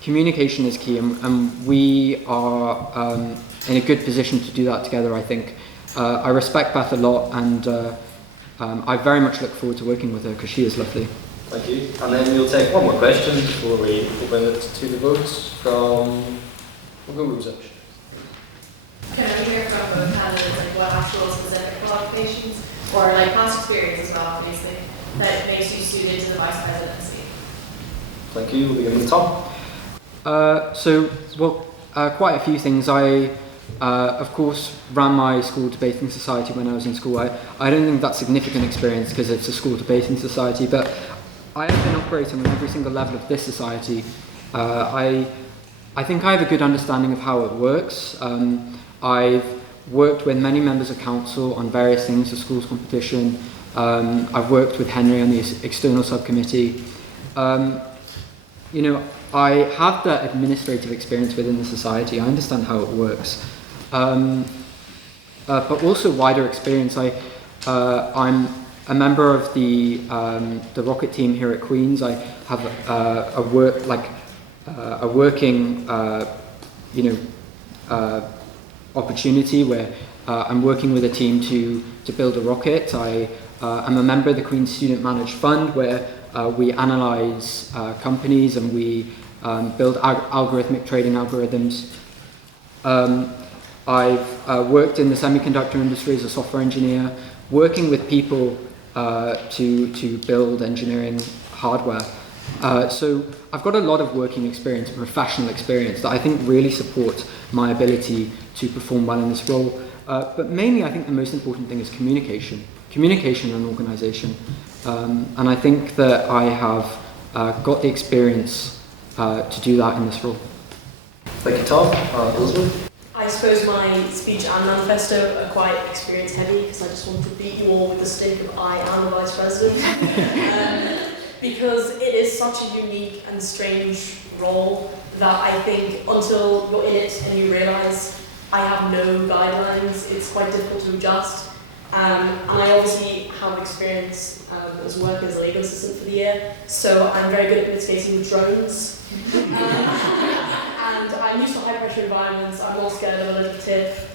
communication is key, and we are in a good position to do that together. I think I respect Beth a lot, and I very much look forward to working with her because she is lovely. Thank you. And then we'll take one more question before we open it to the votes from. We'll go Rosa. Can I hear from both candidates like what actual specific qualifications or like past experience as well, obviously, that makes you suited to the vice presidency? Thank you. We'll begin with Tom. Quite a few things. I, of course, ran my school debating society when I was in school. I don't think that's significant experience because it's a school debating society, but I have been operating with every single level of this society. I think I have a good understanding of how it works. I've worked with many members of council on various things, the schools competition. I've worked with Henry on the external subcommittee. I have that administrative experience within the society. I understand how it works. But also wider experience. I'm a member of the rocket team here at Queen's. I have a working opportunity where I'm working with a team to build a rocket. I'm a member of the Queen's Student Managed Fund, where we analyse companies and we build algorithmic trading algorithms. I've worked in the semiconductor industry as a software engineer, working with people to build engineering hardware. So I've got a lot of working experience, professional experience, that I think really supports my ability to perform well in this role. But mainly I think the most important thing is communication and organisation. And I think that I have got the experience to do that in this role. Thank you, Tom. Elizabeth? I suppose my speech and manifesto are quite experience heavy because I just want to beat you all with the stick of I am the Vice President. Because it is such a unique and strange role that I think until you're in it and you realise I have no guidelines, it's quite difficult to adjust. And I obviously have experience as working as a legal assistant for the year, so I'm very good at mitigating with drones. And I'm used to high pressure environments, I'm not scared of a little tiff.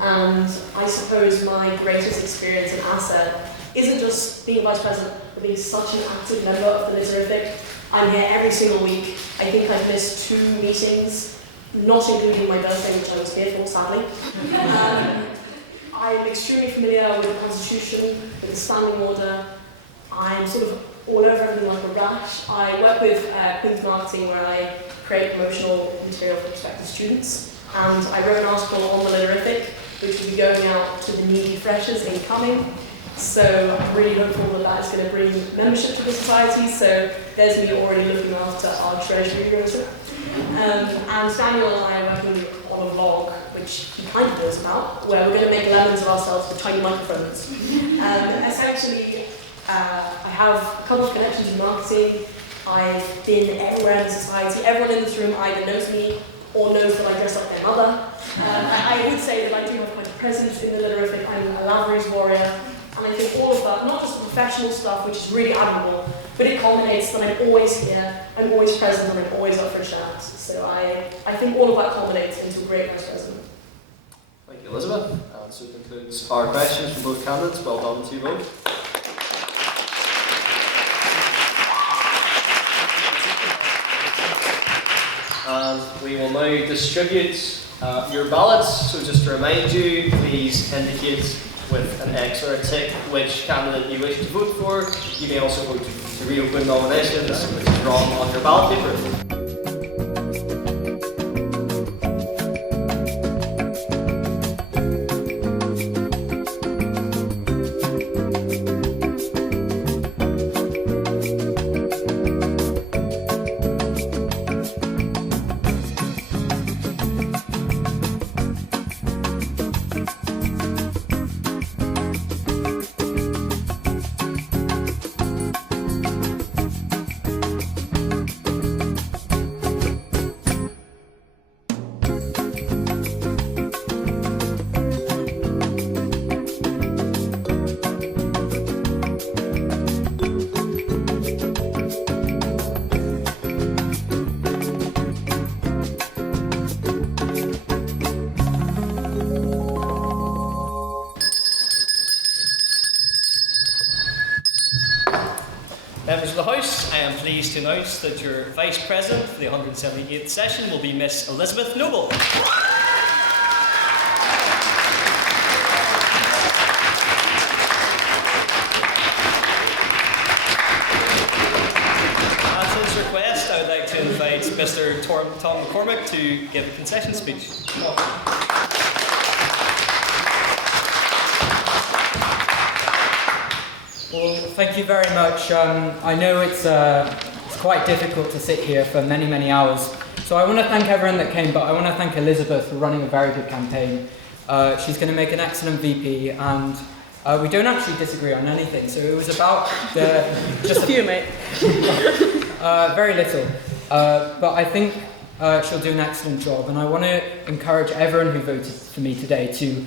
And I suppose my greatest experience and asset isn't just being a vice president, but being such an active member of the Literific. I'm here every single week. I think I've missed 2 meetings, not including my birthday, which I was here for, sadly. I'm extremely familiar with the Constitution, with the Standing Order. I'm sort of all over everything like a rash. I work with Queen's Marketing, where I create promotional material for prospective students. And I wrote an article on the Literific, which will be going out to the needy freshers incoming. So I'm really hopeful that that is going to bring membership to the society. So there's me already looking after our treasury rota. And Daniel and I are working on a vlog, which he kind of knows about, where we're going to make lemons of ourselves with tiny microphones. Essentially, I have a couple of connections in marketing. I've been everywhere in the society. Everyone in this room either knows me or knows that I dress like their mother. I would say that I do have quite a presence in the Literific. I'm a Lavery's warrior. And I think all of that, not just the professional stuff, which is really admirable, but it culminates that I'm always here, I'm always present, and I'm always up for a chat. So I think all of that culminates into a great vice president. Thank you, Elizabeth. And so concludes our questions from both candidates. Well done to you both. And we will now distribute your ballots. So just to remind you, please indicate with an X or a tick which candidate you wish to vote for. You may also vote to reopen nominations, which is drawn on your ballot paper. Members of the House, I am pleased to announce that your Vice President for the 178th session will be Miss Elizabeth Noble. At his request, I would like to invite Mr. Tom McCormick to give a concession speech. Well, thank you very much. I know it's quite difficult to sit here for many, many hours. So I want to thank everyone that came, but I want to thank Elizabeth for running a very good campaign. She's going to make an excellent VP, and we don't actually disagree on anything. So it was about just a few, mate. Very little. But I think she'll do an excellent job, and I want to encourage everyone who voted for me today to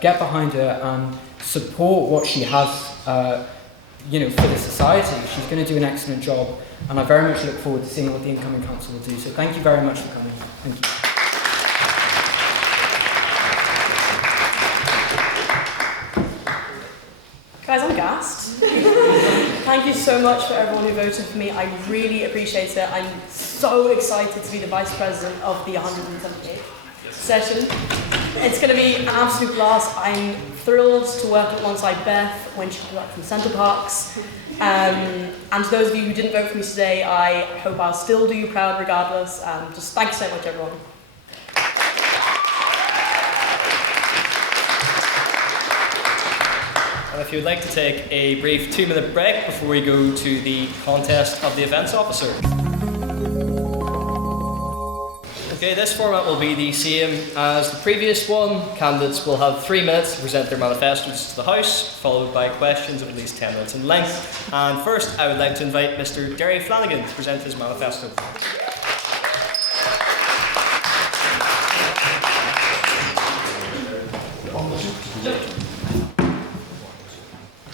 get behind her and support what she has for the society. She's going to do an excellent job, and I very much look forward to seeing what the incoming council will do. So thank you very much for coming. Thank you. Guys, I'm gassed. Thank you so much for everyone who voted for me. I really appreciate it. I'm so excited to be the Vice President of the 178th session. It's going to be an absolute blast. I'm thrilled to work alongside Beth when she comes back from Centre Parks. And to those of you who didn't vote for me today, I hope I'll still do you proud regardless. Just thank you so much, everyone. And if you'd like to take a brief 2-minute break before we go to the contest of the events officer. Okay, this format will be the same as the previous one. Candidates will have 3 minutes to present their manifestos to the House, followed by questions of at least 10 minutes in length. And first, I would like to invite Mr. Derry Flanagan to present his manifesto.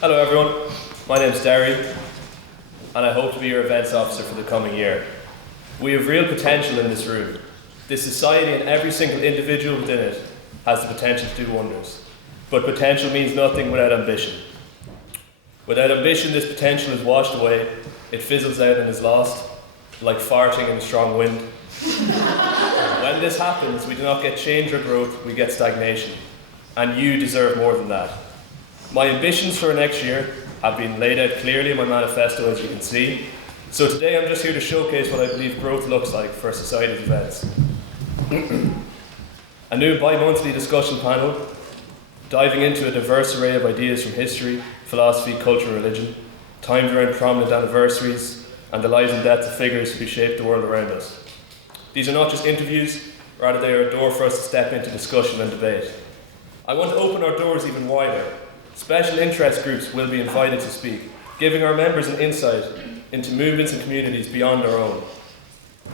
Hello everyone, my name is Derry and I hope to be your events officer for the coming year. We have real potential in this room. This society and every single individual within it has the potential to do wonders. But potential means nothing without ambition. Without ambition, this potential is washed away, it fizzles out and is lost, like farting in a strong wind. When this happens, we do not get change or growth, we get stagnation. And you deserve more than that. My ambitions for next year have been laid out clearly in my manifesto, as you can see. So today I'm just here to showcase what I believe growth looks like for society's events. A new bi-monthly discussion panel, diving into a diverse array of ideas from history, philosophy, culture, and religion, timed around prominent anniversaries, and the lives and deaths of figures who shaped the world around us. These are not just interviews, rather they are a door for us to step into discussion and debate. I want to open our doors even wider. Special interest groups will be invited to speak, giving our members an insight into movements and communities beyond our own,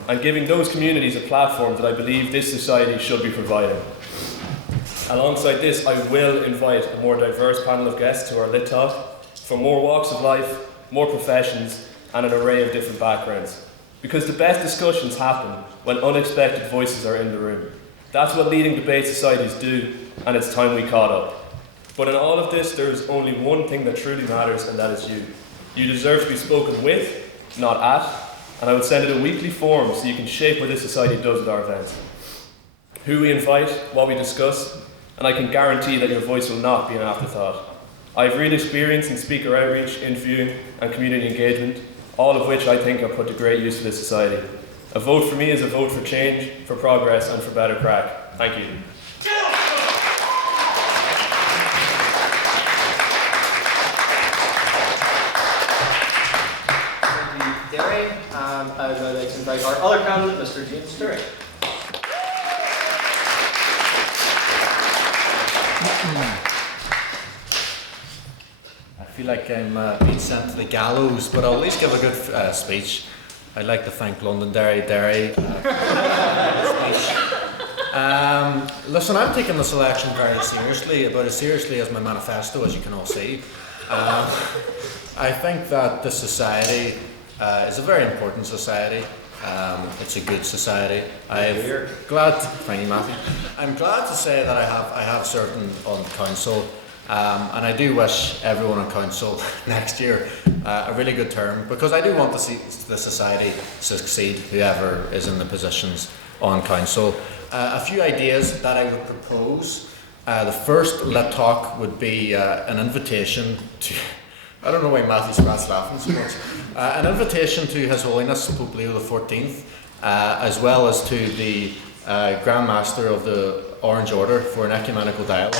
and giving those communities a platform that I believe this society should be providing. Alongside this, I will invite a more diverse panel of guests to our Lit Talk from more walks of life, more professions, and an array of different backgrounds. Because the best discussions happen when unexpected voices are in the room. That's what leading debate societies do, and it's time we caught up. But in all of this, there is only one thing that truly matters, and that is you. You deserve to be spoken with, not at, and I would send it a weekly form so you can shape what this society does at our events. Who we invite, what we discuss, and I can guarantee that your voice will not be an afterthought. I have real experience in speaker outreach, interviewing, and community engagement, all of which I think are put to great use for this society. A vote for me is a vote for change, for progress, and for better crack. Thank you. Derry, and I would like to invite our other candidate, Mr. James Sturry. I feel like I'm being sent to the gallows, but I'll at least give a good speech. I'd like to thank Londonderry for the speech. Listen, I'm taking this election very seriously, about as seriously as my manifesto, as you can all see. I think that this society is a very important society. It's a good society. Thank you, Matthew. I'm glad to say that I have served on council, and I do wish everyone on council next year a really good term, because I do want to see the society succeed, whoever is in the positions on council. A few ideas that I would propose. The first Lit Talk would be an invitation to, I don't know why Matthew Spratt's laughing so much, an invitation to His Holiness Pope Leo XIV, as well as to the Grand Master of the Orange Order for an ecumenical dialogue.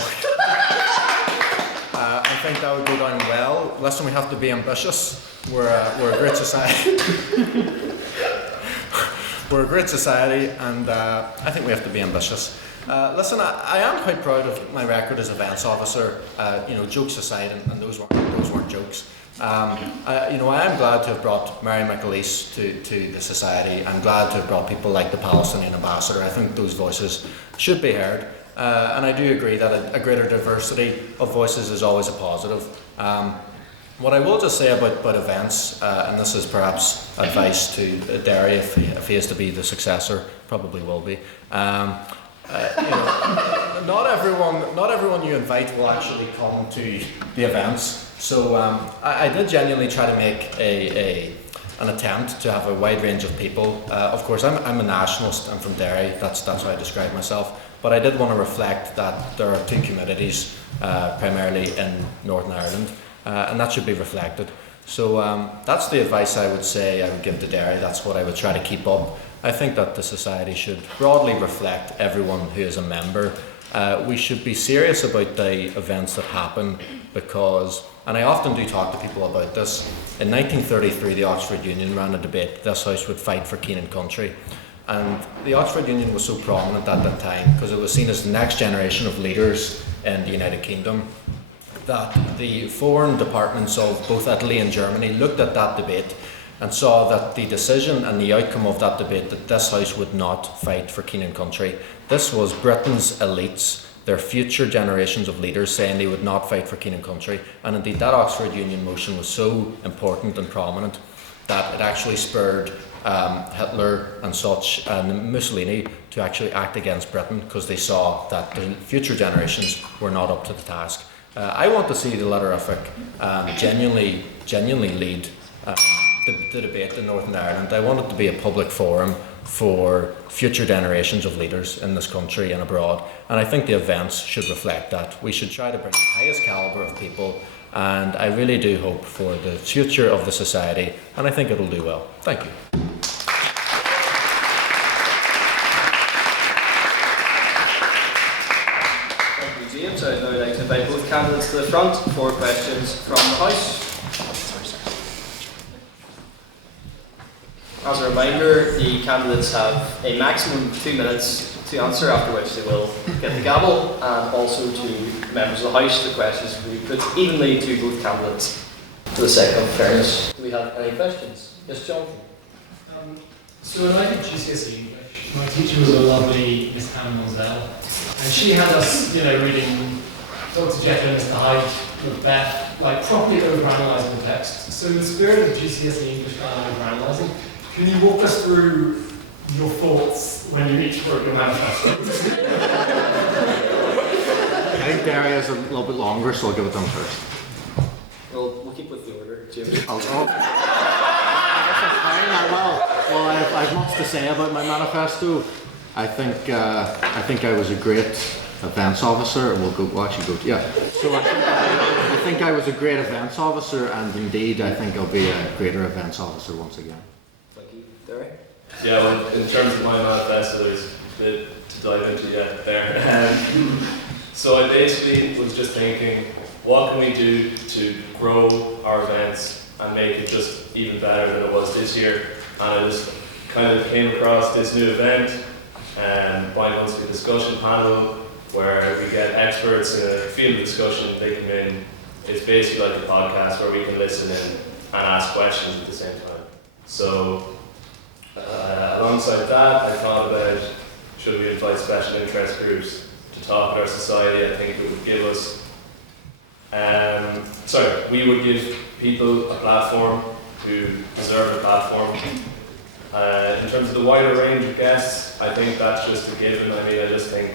I think that would go down well. Listen, we have to be ambitious. We're a great society. We're a great society, and I think we have to be ambitious. Listen, I am quite proud of my record as events officer. Jokes aside, and those weren't jokes. I am glad to have brought Mary McAleese to the society. I'm glad to have brought people like the Palestinian ambassador. I think those voices should be heard. And I do agree that a greater diversity of voices is always a positive. What I will just say about events, and this is perhaps advice to Derry if he is to be the successor, probably will be. not everyone you invite will actually come to the events. So I did genuinely try to make an attempt to have a wide range of people. Of course, I'm a nationalist. I'm from Derry. That's how I describe myself. But I did want to reflect that there are two communities, primarily in Northern Ireland, and that should be reflected. So that's the advice I would say I would give to Derry. That's what I would try to keep up. I think that the society should broadly reflect everyone who is a member. We should be serious about the events that happen because, and I often do talk to people about this, in 1933 the Oxford Union ran a debate this house would fight for King and Country. And the Oxford Union was so prominent at that time because it was seen as the next generation of leaders in the United Kingdom that the foreign departments of both Italy and Germany looked at that debate and saw that the decision and the outcome of that debate that this house would not fight for King and Country. This was Britain's elites, their future generations of leaders saying they would not fight for King and Country. And indeed that Oxford Union motion was so important and prominent that it actually spurred Hitler and such and Mussolini to actually act against Britain because they saw that the future generations were not up to the task. I want to see the Letterific genuinely lead the debate in Northern Ireland. I want it to be a public forum for future generations of leaders in this country and abroad, and I think the events should reflect that. We should try to bring the highest calibre of people, and I really do hope for the future of the society, and I think it'll do well. Thank you. Thank you, James. I would now like to invite both candidates to the front for questions from the House. As a reminder, the candidates have a maximum of 2 minutes to answer, after which they will get the gavel, and also to members of the House, the questions will be put evenly to both candidates for the sake of fairness. Do we have any questions? Yes, Jonathan? So when I did GCSE English, my teacher was a lovely Miss Anne Monsell, and she had us, reading Dr. Jekyll and Mr. Hyde, Macbeth, like properly overanalyzing the text. So in the spirit of GCSE English overanalyzing, can you walk us through your thoughts when you each wrote your manifesto? I think Derry is a little bit longer, so I'll give it to him first. We'll keep with the order, James. Well, I've much to say about my manifesto. I think I was a great events officer. So I think I was a great events officer, and indeed I think I'll be a greater events officer once again. Thank you, Derry. Yeah, well, in terms of my manifesto, there's a bit to dive into yet there. So I basically was just thinking, what can we do to grow our events and make it just even better than it was this year? And I just kind of came across this new event, bi-monthly discussion panel, where we get experts in a field of discussion. They come in. It's basically like a podcast where we can listen in and ask questions at the same time. So alongside that, I thought about, should we invite special interest groups to talk with our society? I think it would give us, we would give people a platform who deserve a platform. In terms of the wider range of guests, I think that's just a given. I just think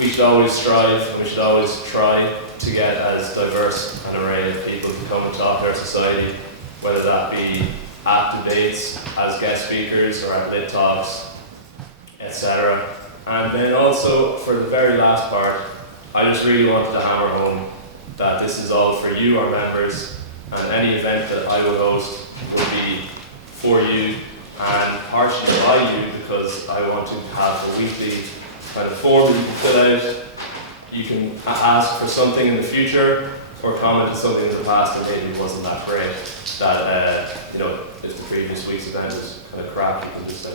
we should always strive and we should always try to get as diverse an array of people to come and talk to our society, whether that be at debates, as guest speakers, or at lit talks, etc. And then also, for the very last part, I just really wanted to hammer home that this is all for you, our members, and any event that I would host would be for you and partially by you, because I want to have a weekly kind of form you can fill out. You can ask for something in the future or comment on something in the past that maybe wasn't that great. That, if the previous week's event was kind of crap, you can just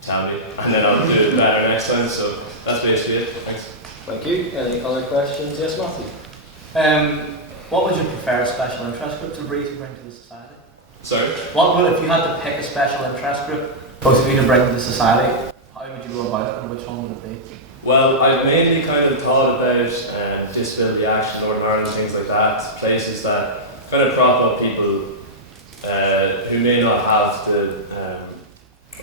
tell me, and then I'll do it better next time. So that's basically it. Thanks. Thank you. Any other questions? Yes, Matthew? What would you prefer a special interest group to bring to the society? Sorry? If you had to pick a special interest group possibly to bring to the society, how would you go about it, and which one would it be? Well, I mainly kind of thought about disability action, Northern Ireland, things like that, places that kind of prop up people who may not have the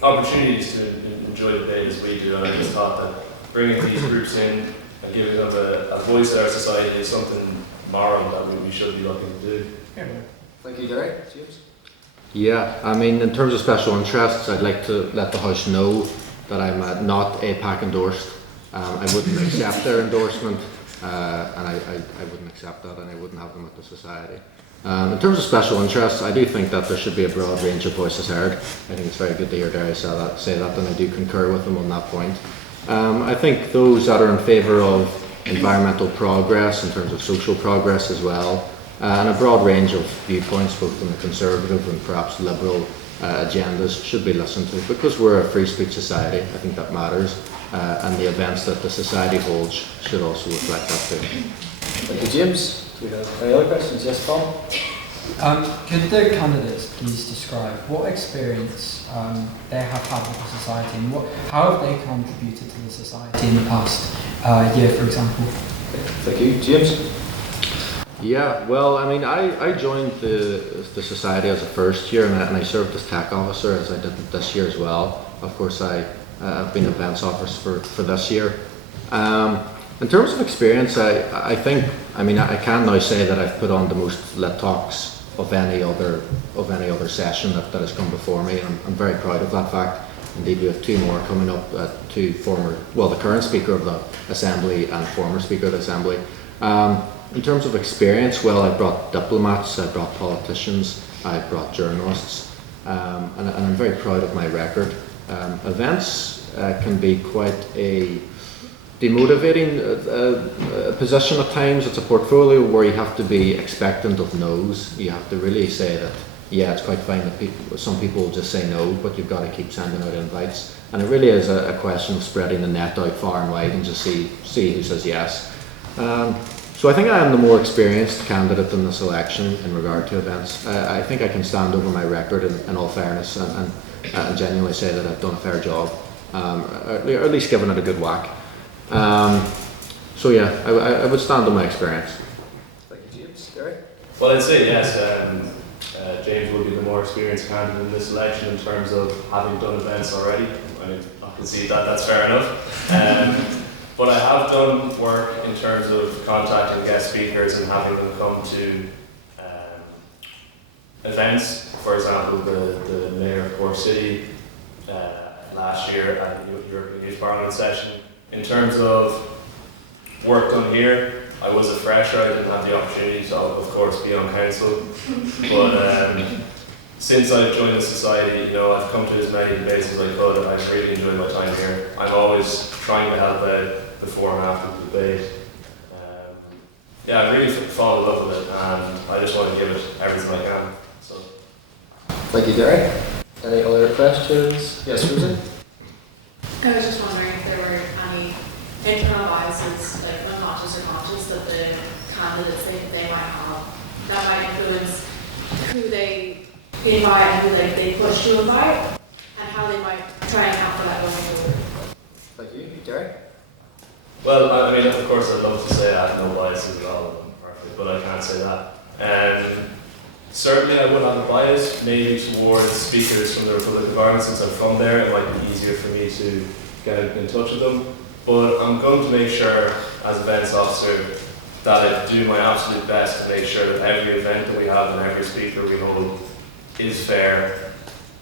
opportunities to enjoy debate as we do. And I just thought that bringing these groups in and giving them a voice in our society is something moral that we should be looking to do. Thank you, Gary. James? Yeah, I mean, in terms of special interests, I'd like to let the House know that I'm not APAC endorsed. I wouldn't accept their endorsement, and I wouldn't accept that, and I wouldn't have them at the Society. In terms of special interests, I do think that there should be a broad range of voices heard. I think it's very good to hear Derry say that, and I do concur with him on that point. I think those that are in favour of environmental progress, in terms of social progress as well, and a broad range of viewpoints, both in the conservative and perhaps liberal agendas, should be listened to. Because we're a free speech society, I think that matters, and the events that the society holds should also reflect that too. Thank you, James. Do we have any other questions? Yes, Paul? Could the candidates please describe what experience they have had with the society and how have they contributed to the society in the past year, for example? Thank you. James? Yeah, well, I mean, I joined the society as a first year, and I served as tech officer, as I did this year as well. Of course, I've been events officer for this year. In terms of experience, I think, I mean, I can now say that I've put on the most lit talks of any other session that has come before me. I'm very proud of that fact. Indeed, we have two more coming up, two the current Speaker of the Assembly and former Speaker of the Assembly. In terms of experience, well, I brought diplomats, I brought politicians, I brought journalists, and I'm very proud of my record. Events can be quite a demotivating position at times. It's a portfolio where you have to be expectant of no's. You have to really say that, yeah, it's quite fine that some people will just say no, but you've got to keep sending out invites. And it really is a question of spreading the net out far and wide and just see who says yes. So I think I am the more experienced candidate in this election in regard to events. I think I can stand over my record in all fairness and genuinely say that I've done a fair job, or at least given it a good whack. So yeah, I would stand on my experience. Thank you, James. Gary? Well, I'd say yes. James will be the more experienced candidate in this election in terms of having done events already. I mean, I can see that, that's fair enough. But I have done work in terms of contacting guest speakers and having them come to events. For example, the Mayor of Cork City last year at the European Youth Parliament session. In terms of work done here, I was a fresher, I didn't have the opportunity to, of course, be on council. But since I've joined the society, I've come to as many debates as I could, and I've really enjoyed my time here. I'm always trying to help out before and after the debate. I really fall in love with it, and I just want to give it everything I can. So. Thank you, Derek. Any other questions? Yes, Rosie? I was just wondering if there were any internal biases, like unconscious or conscious, that the candidates they might have that might influence who they invite and who they push to invite, and how they might try and account for that going forward. Thank you. Derek? Well, I mean, of course, I'd love to say I have no biases at all, I'm perfect, but I can't say that. Certainly, I would have a bias, maybe towards speakers from the Republic of Ireland, since I'm from there. It might be easier for me to get in touch with them. But I'm going to make sure, as events officer, that I do my absolute best to make sure that every event that we have and every speaker we hold is fair,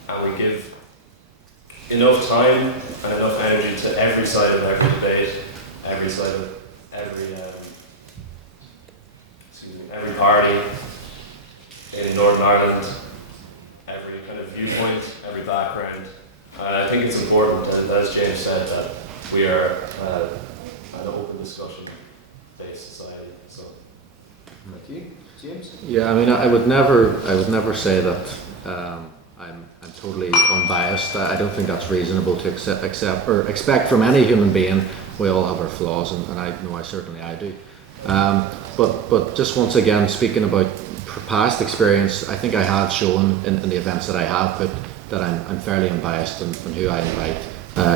and we give enough time and enough energy to every side of every debate, every side of every party in Northern Ireland, every kind of viewpoint, every background. I think it's important, and as James said, that we are an open discussion-based society. So. Thank you, James. Yeah, I mean, I would never say that I'm totally unbiased. I don't think that's reasonable to accept or expect from any human being. We all have our flaws, and I know I do. But just once again, speaking about past experience, I think I have shown in the events that I have put that I'm fairly unbiased in who I invite.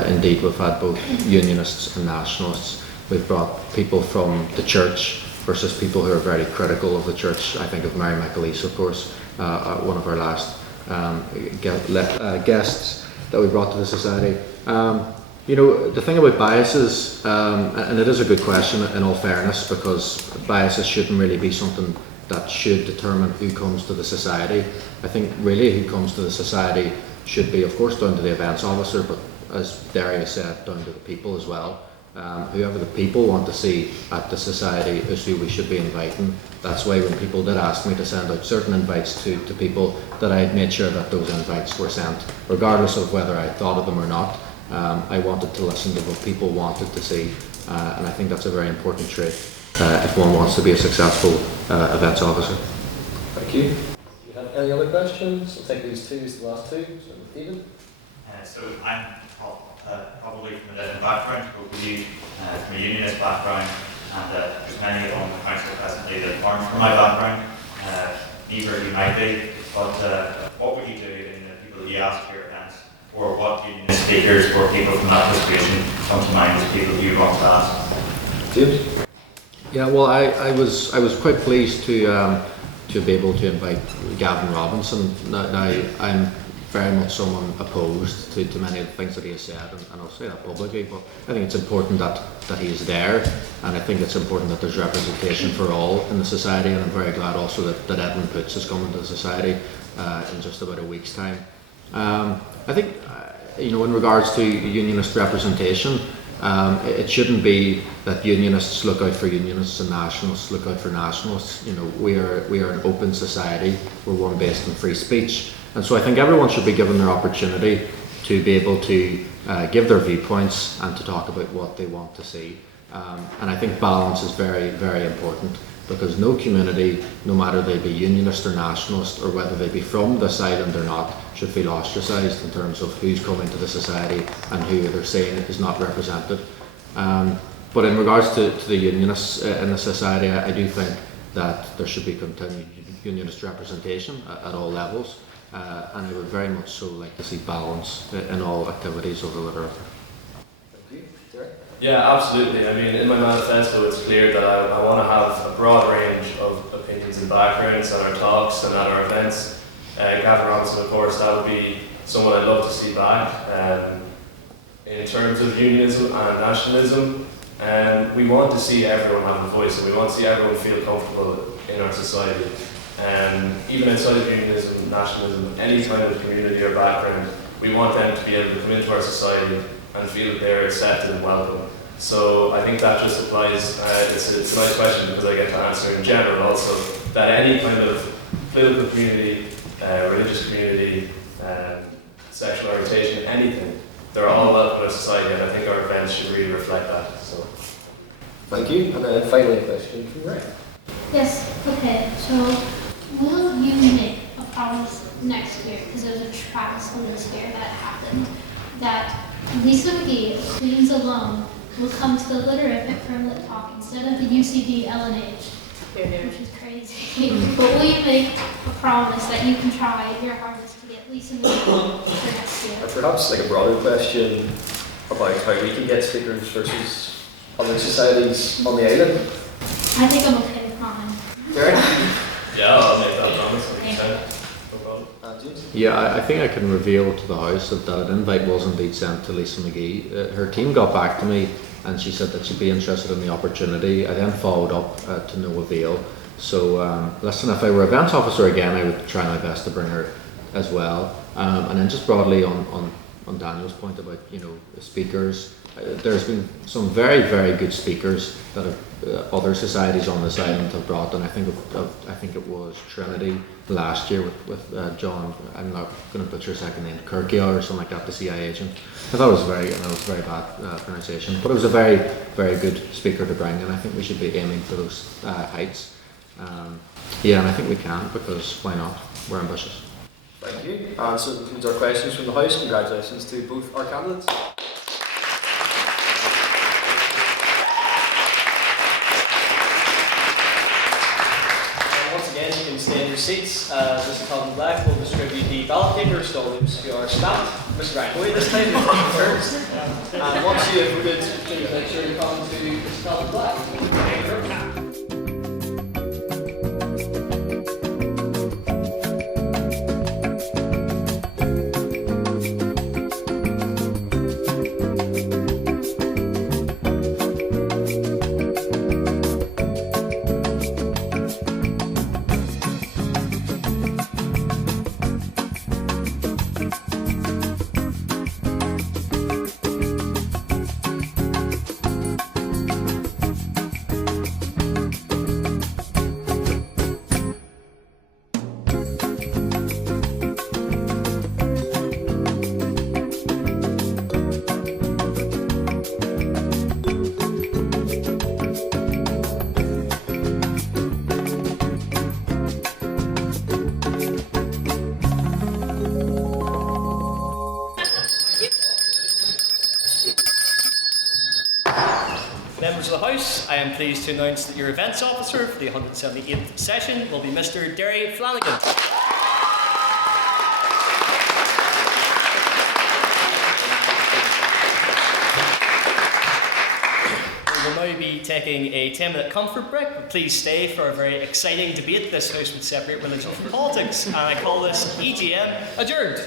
Indeed, we've had both unionists and nationalists. We've brought people from the church versus people who are very critical of the church. I think of Mary McAleese, of course, one of our last guests that we brought to the society. You know, the thing about biases, and it is a good question in all fairness, because biases shouldn't really be something that should determine who comes to the society. I think really who comes to the society should be, of course, down to the events officer, but as Darius said, down to the people as well. Whoever the people want to see at the society is who we should be inviting. That's why when people did ask me to send out certain invites to people, that I had made sure that those invites were sent, regardless of whether I thought of them or not. I wanted to listen to what people wanted to see, and I think that's a very important trait if one wants to be a successful events officer. Thank you. Do you have any other questions? I'll take these two as the last two. So, Stephen? So I'm probably from a different background, but we from a unionist background, and there's many on the council presently that aren't from my background. Neither you might be, but what would you do in the people that you ask for your events, or what unionist speakers or people from that persuasion come to mind as people you want to ask? James? Yeah, well, I was quite pleased to be able to invite Gavin Robinson. Now I'm very much someone opposed to many of the things that he has said, and I'll say that publicly, but I think it's important that he is there, and I think it's important that there's representation for all in the society, and I'm very glad also that Edmund Poots is coming to the society in just about a week's time. I think, you know, in regards to unionist representation, it shouldn't be that unionists look out for unionists and nationalists look out for nationalists. You know, we are an open society. We're one based in free speech. And so I think everyone should be given their opportunity to be able to give their viewpoints and to talk about what they want to see. And I think balance is very, very important, because no community, no matter they be unionist or nationalist, or whether they be from this island or not, should feel ostracised in terms of who's coming to the society and who they're saying is not represented. But in regards to the unionists in the society, I do think that there should be continued unionist representation at all levels. And I would very much so like to see balance in all activities of the literature. Thank you. Derek? Yeah, absolutely. I mean, in my manifesto it's clear that I want to have a broad range of opinions and backgrounds at our talks and at our events. Gavin Robinson, of course, that would be someone I'd love to see back. In terms of unionism and nationalism, we want to see everyone have a voice, and we want to see everyone feel comfortable in our society. Even outside of unionism, nationalism, any kind of community or background, we want them to be able to come into our society and feel that they're accepted and welcome. So I think that just applies, it's a nice question because I get to answer in general also, that any kind of political community, religious community, sexual orientation, anything, they're all welcome in our society, and I think our events should really reflect that. So. Thank you. And then finally a question from Ray. Yes, okay, so will you make a promise next year, because there was a Travis on this year that happened, that Lisa McGee, Queens Alone, will come to the Literature for Lit Talk instead of the UCD LNH, which is crazy. But will you make a promise that you can try your hardest to get Lisa McGee for next year? Or perhaps like a broader question about how we can get speakers versus other societies on the island. I think I'm okay with mine. Derek? Yeah, I'll make that promise. 100%. No problem. Yeah, I think I can reveal to the House that an invite was indeed sent to Lisa McGee. Her team got back to me and she said that she'd be interested in the opportunity. I then followed up to no avail. So listen, if I were events officer again, I would try my best to bring her as well. And then just broadly on Daniel's point about, you know, the speakers, there's been some very, very good speakers that have, other societies on this island have brought, and I think it was Trinity last year with John, I'm not going to butcher his second name, Kirkia or something like that, the CIA agent. I thought it was very bad pronunciation, but it was a very, very good speaker to bring, and I think we should be aiming for those heights. Yeah, and I think we can, because why not? We're ambitious. Thank you. And so that concludes our questions from the House. Congratulations to both our candidates. Once again, you can stay in your seats. Mr. Calvin Black will distribute the ballot papers to all those who are stamped. Mr. Brian Hoy this time will take turns. And once you have voted, please make sure to come to Mr. Calvin Black. Members of the House, I am pleased to announce that your events officer for the 178th session will be Mr. Derry Flanagan. We will now be taking a 10-minute comfort break, but please stay for a very exciting debate. This House would separate religion from politics, and I call this EGM adjourned.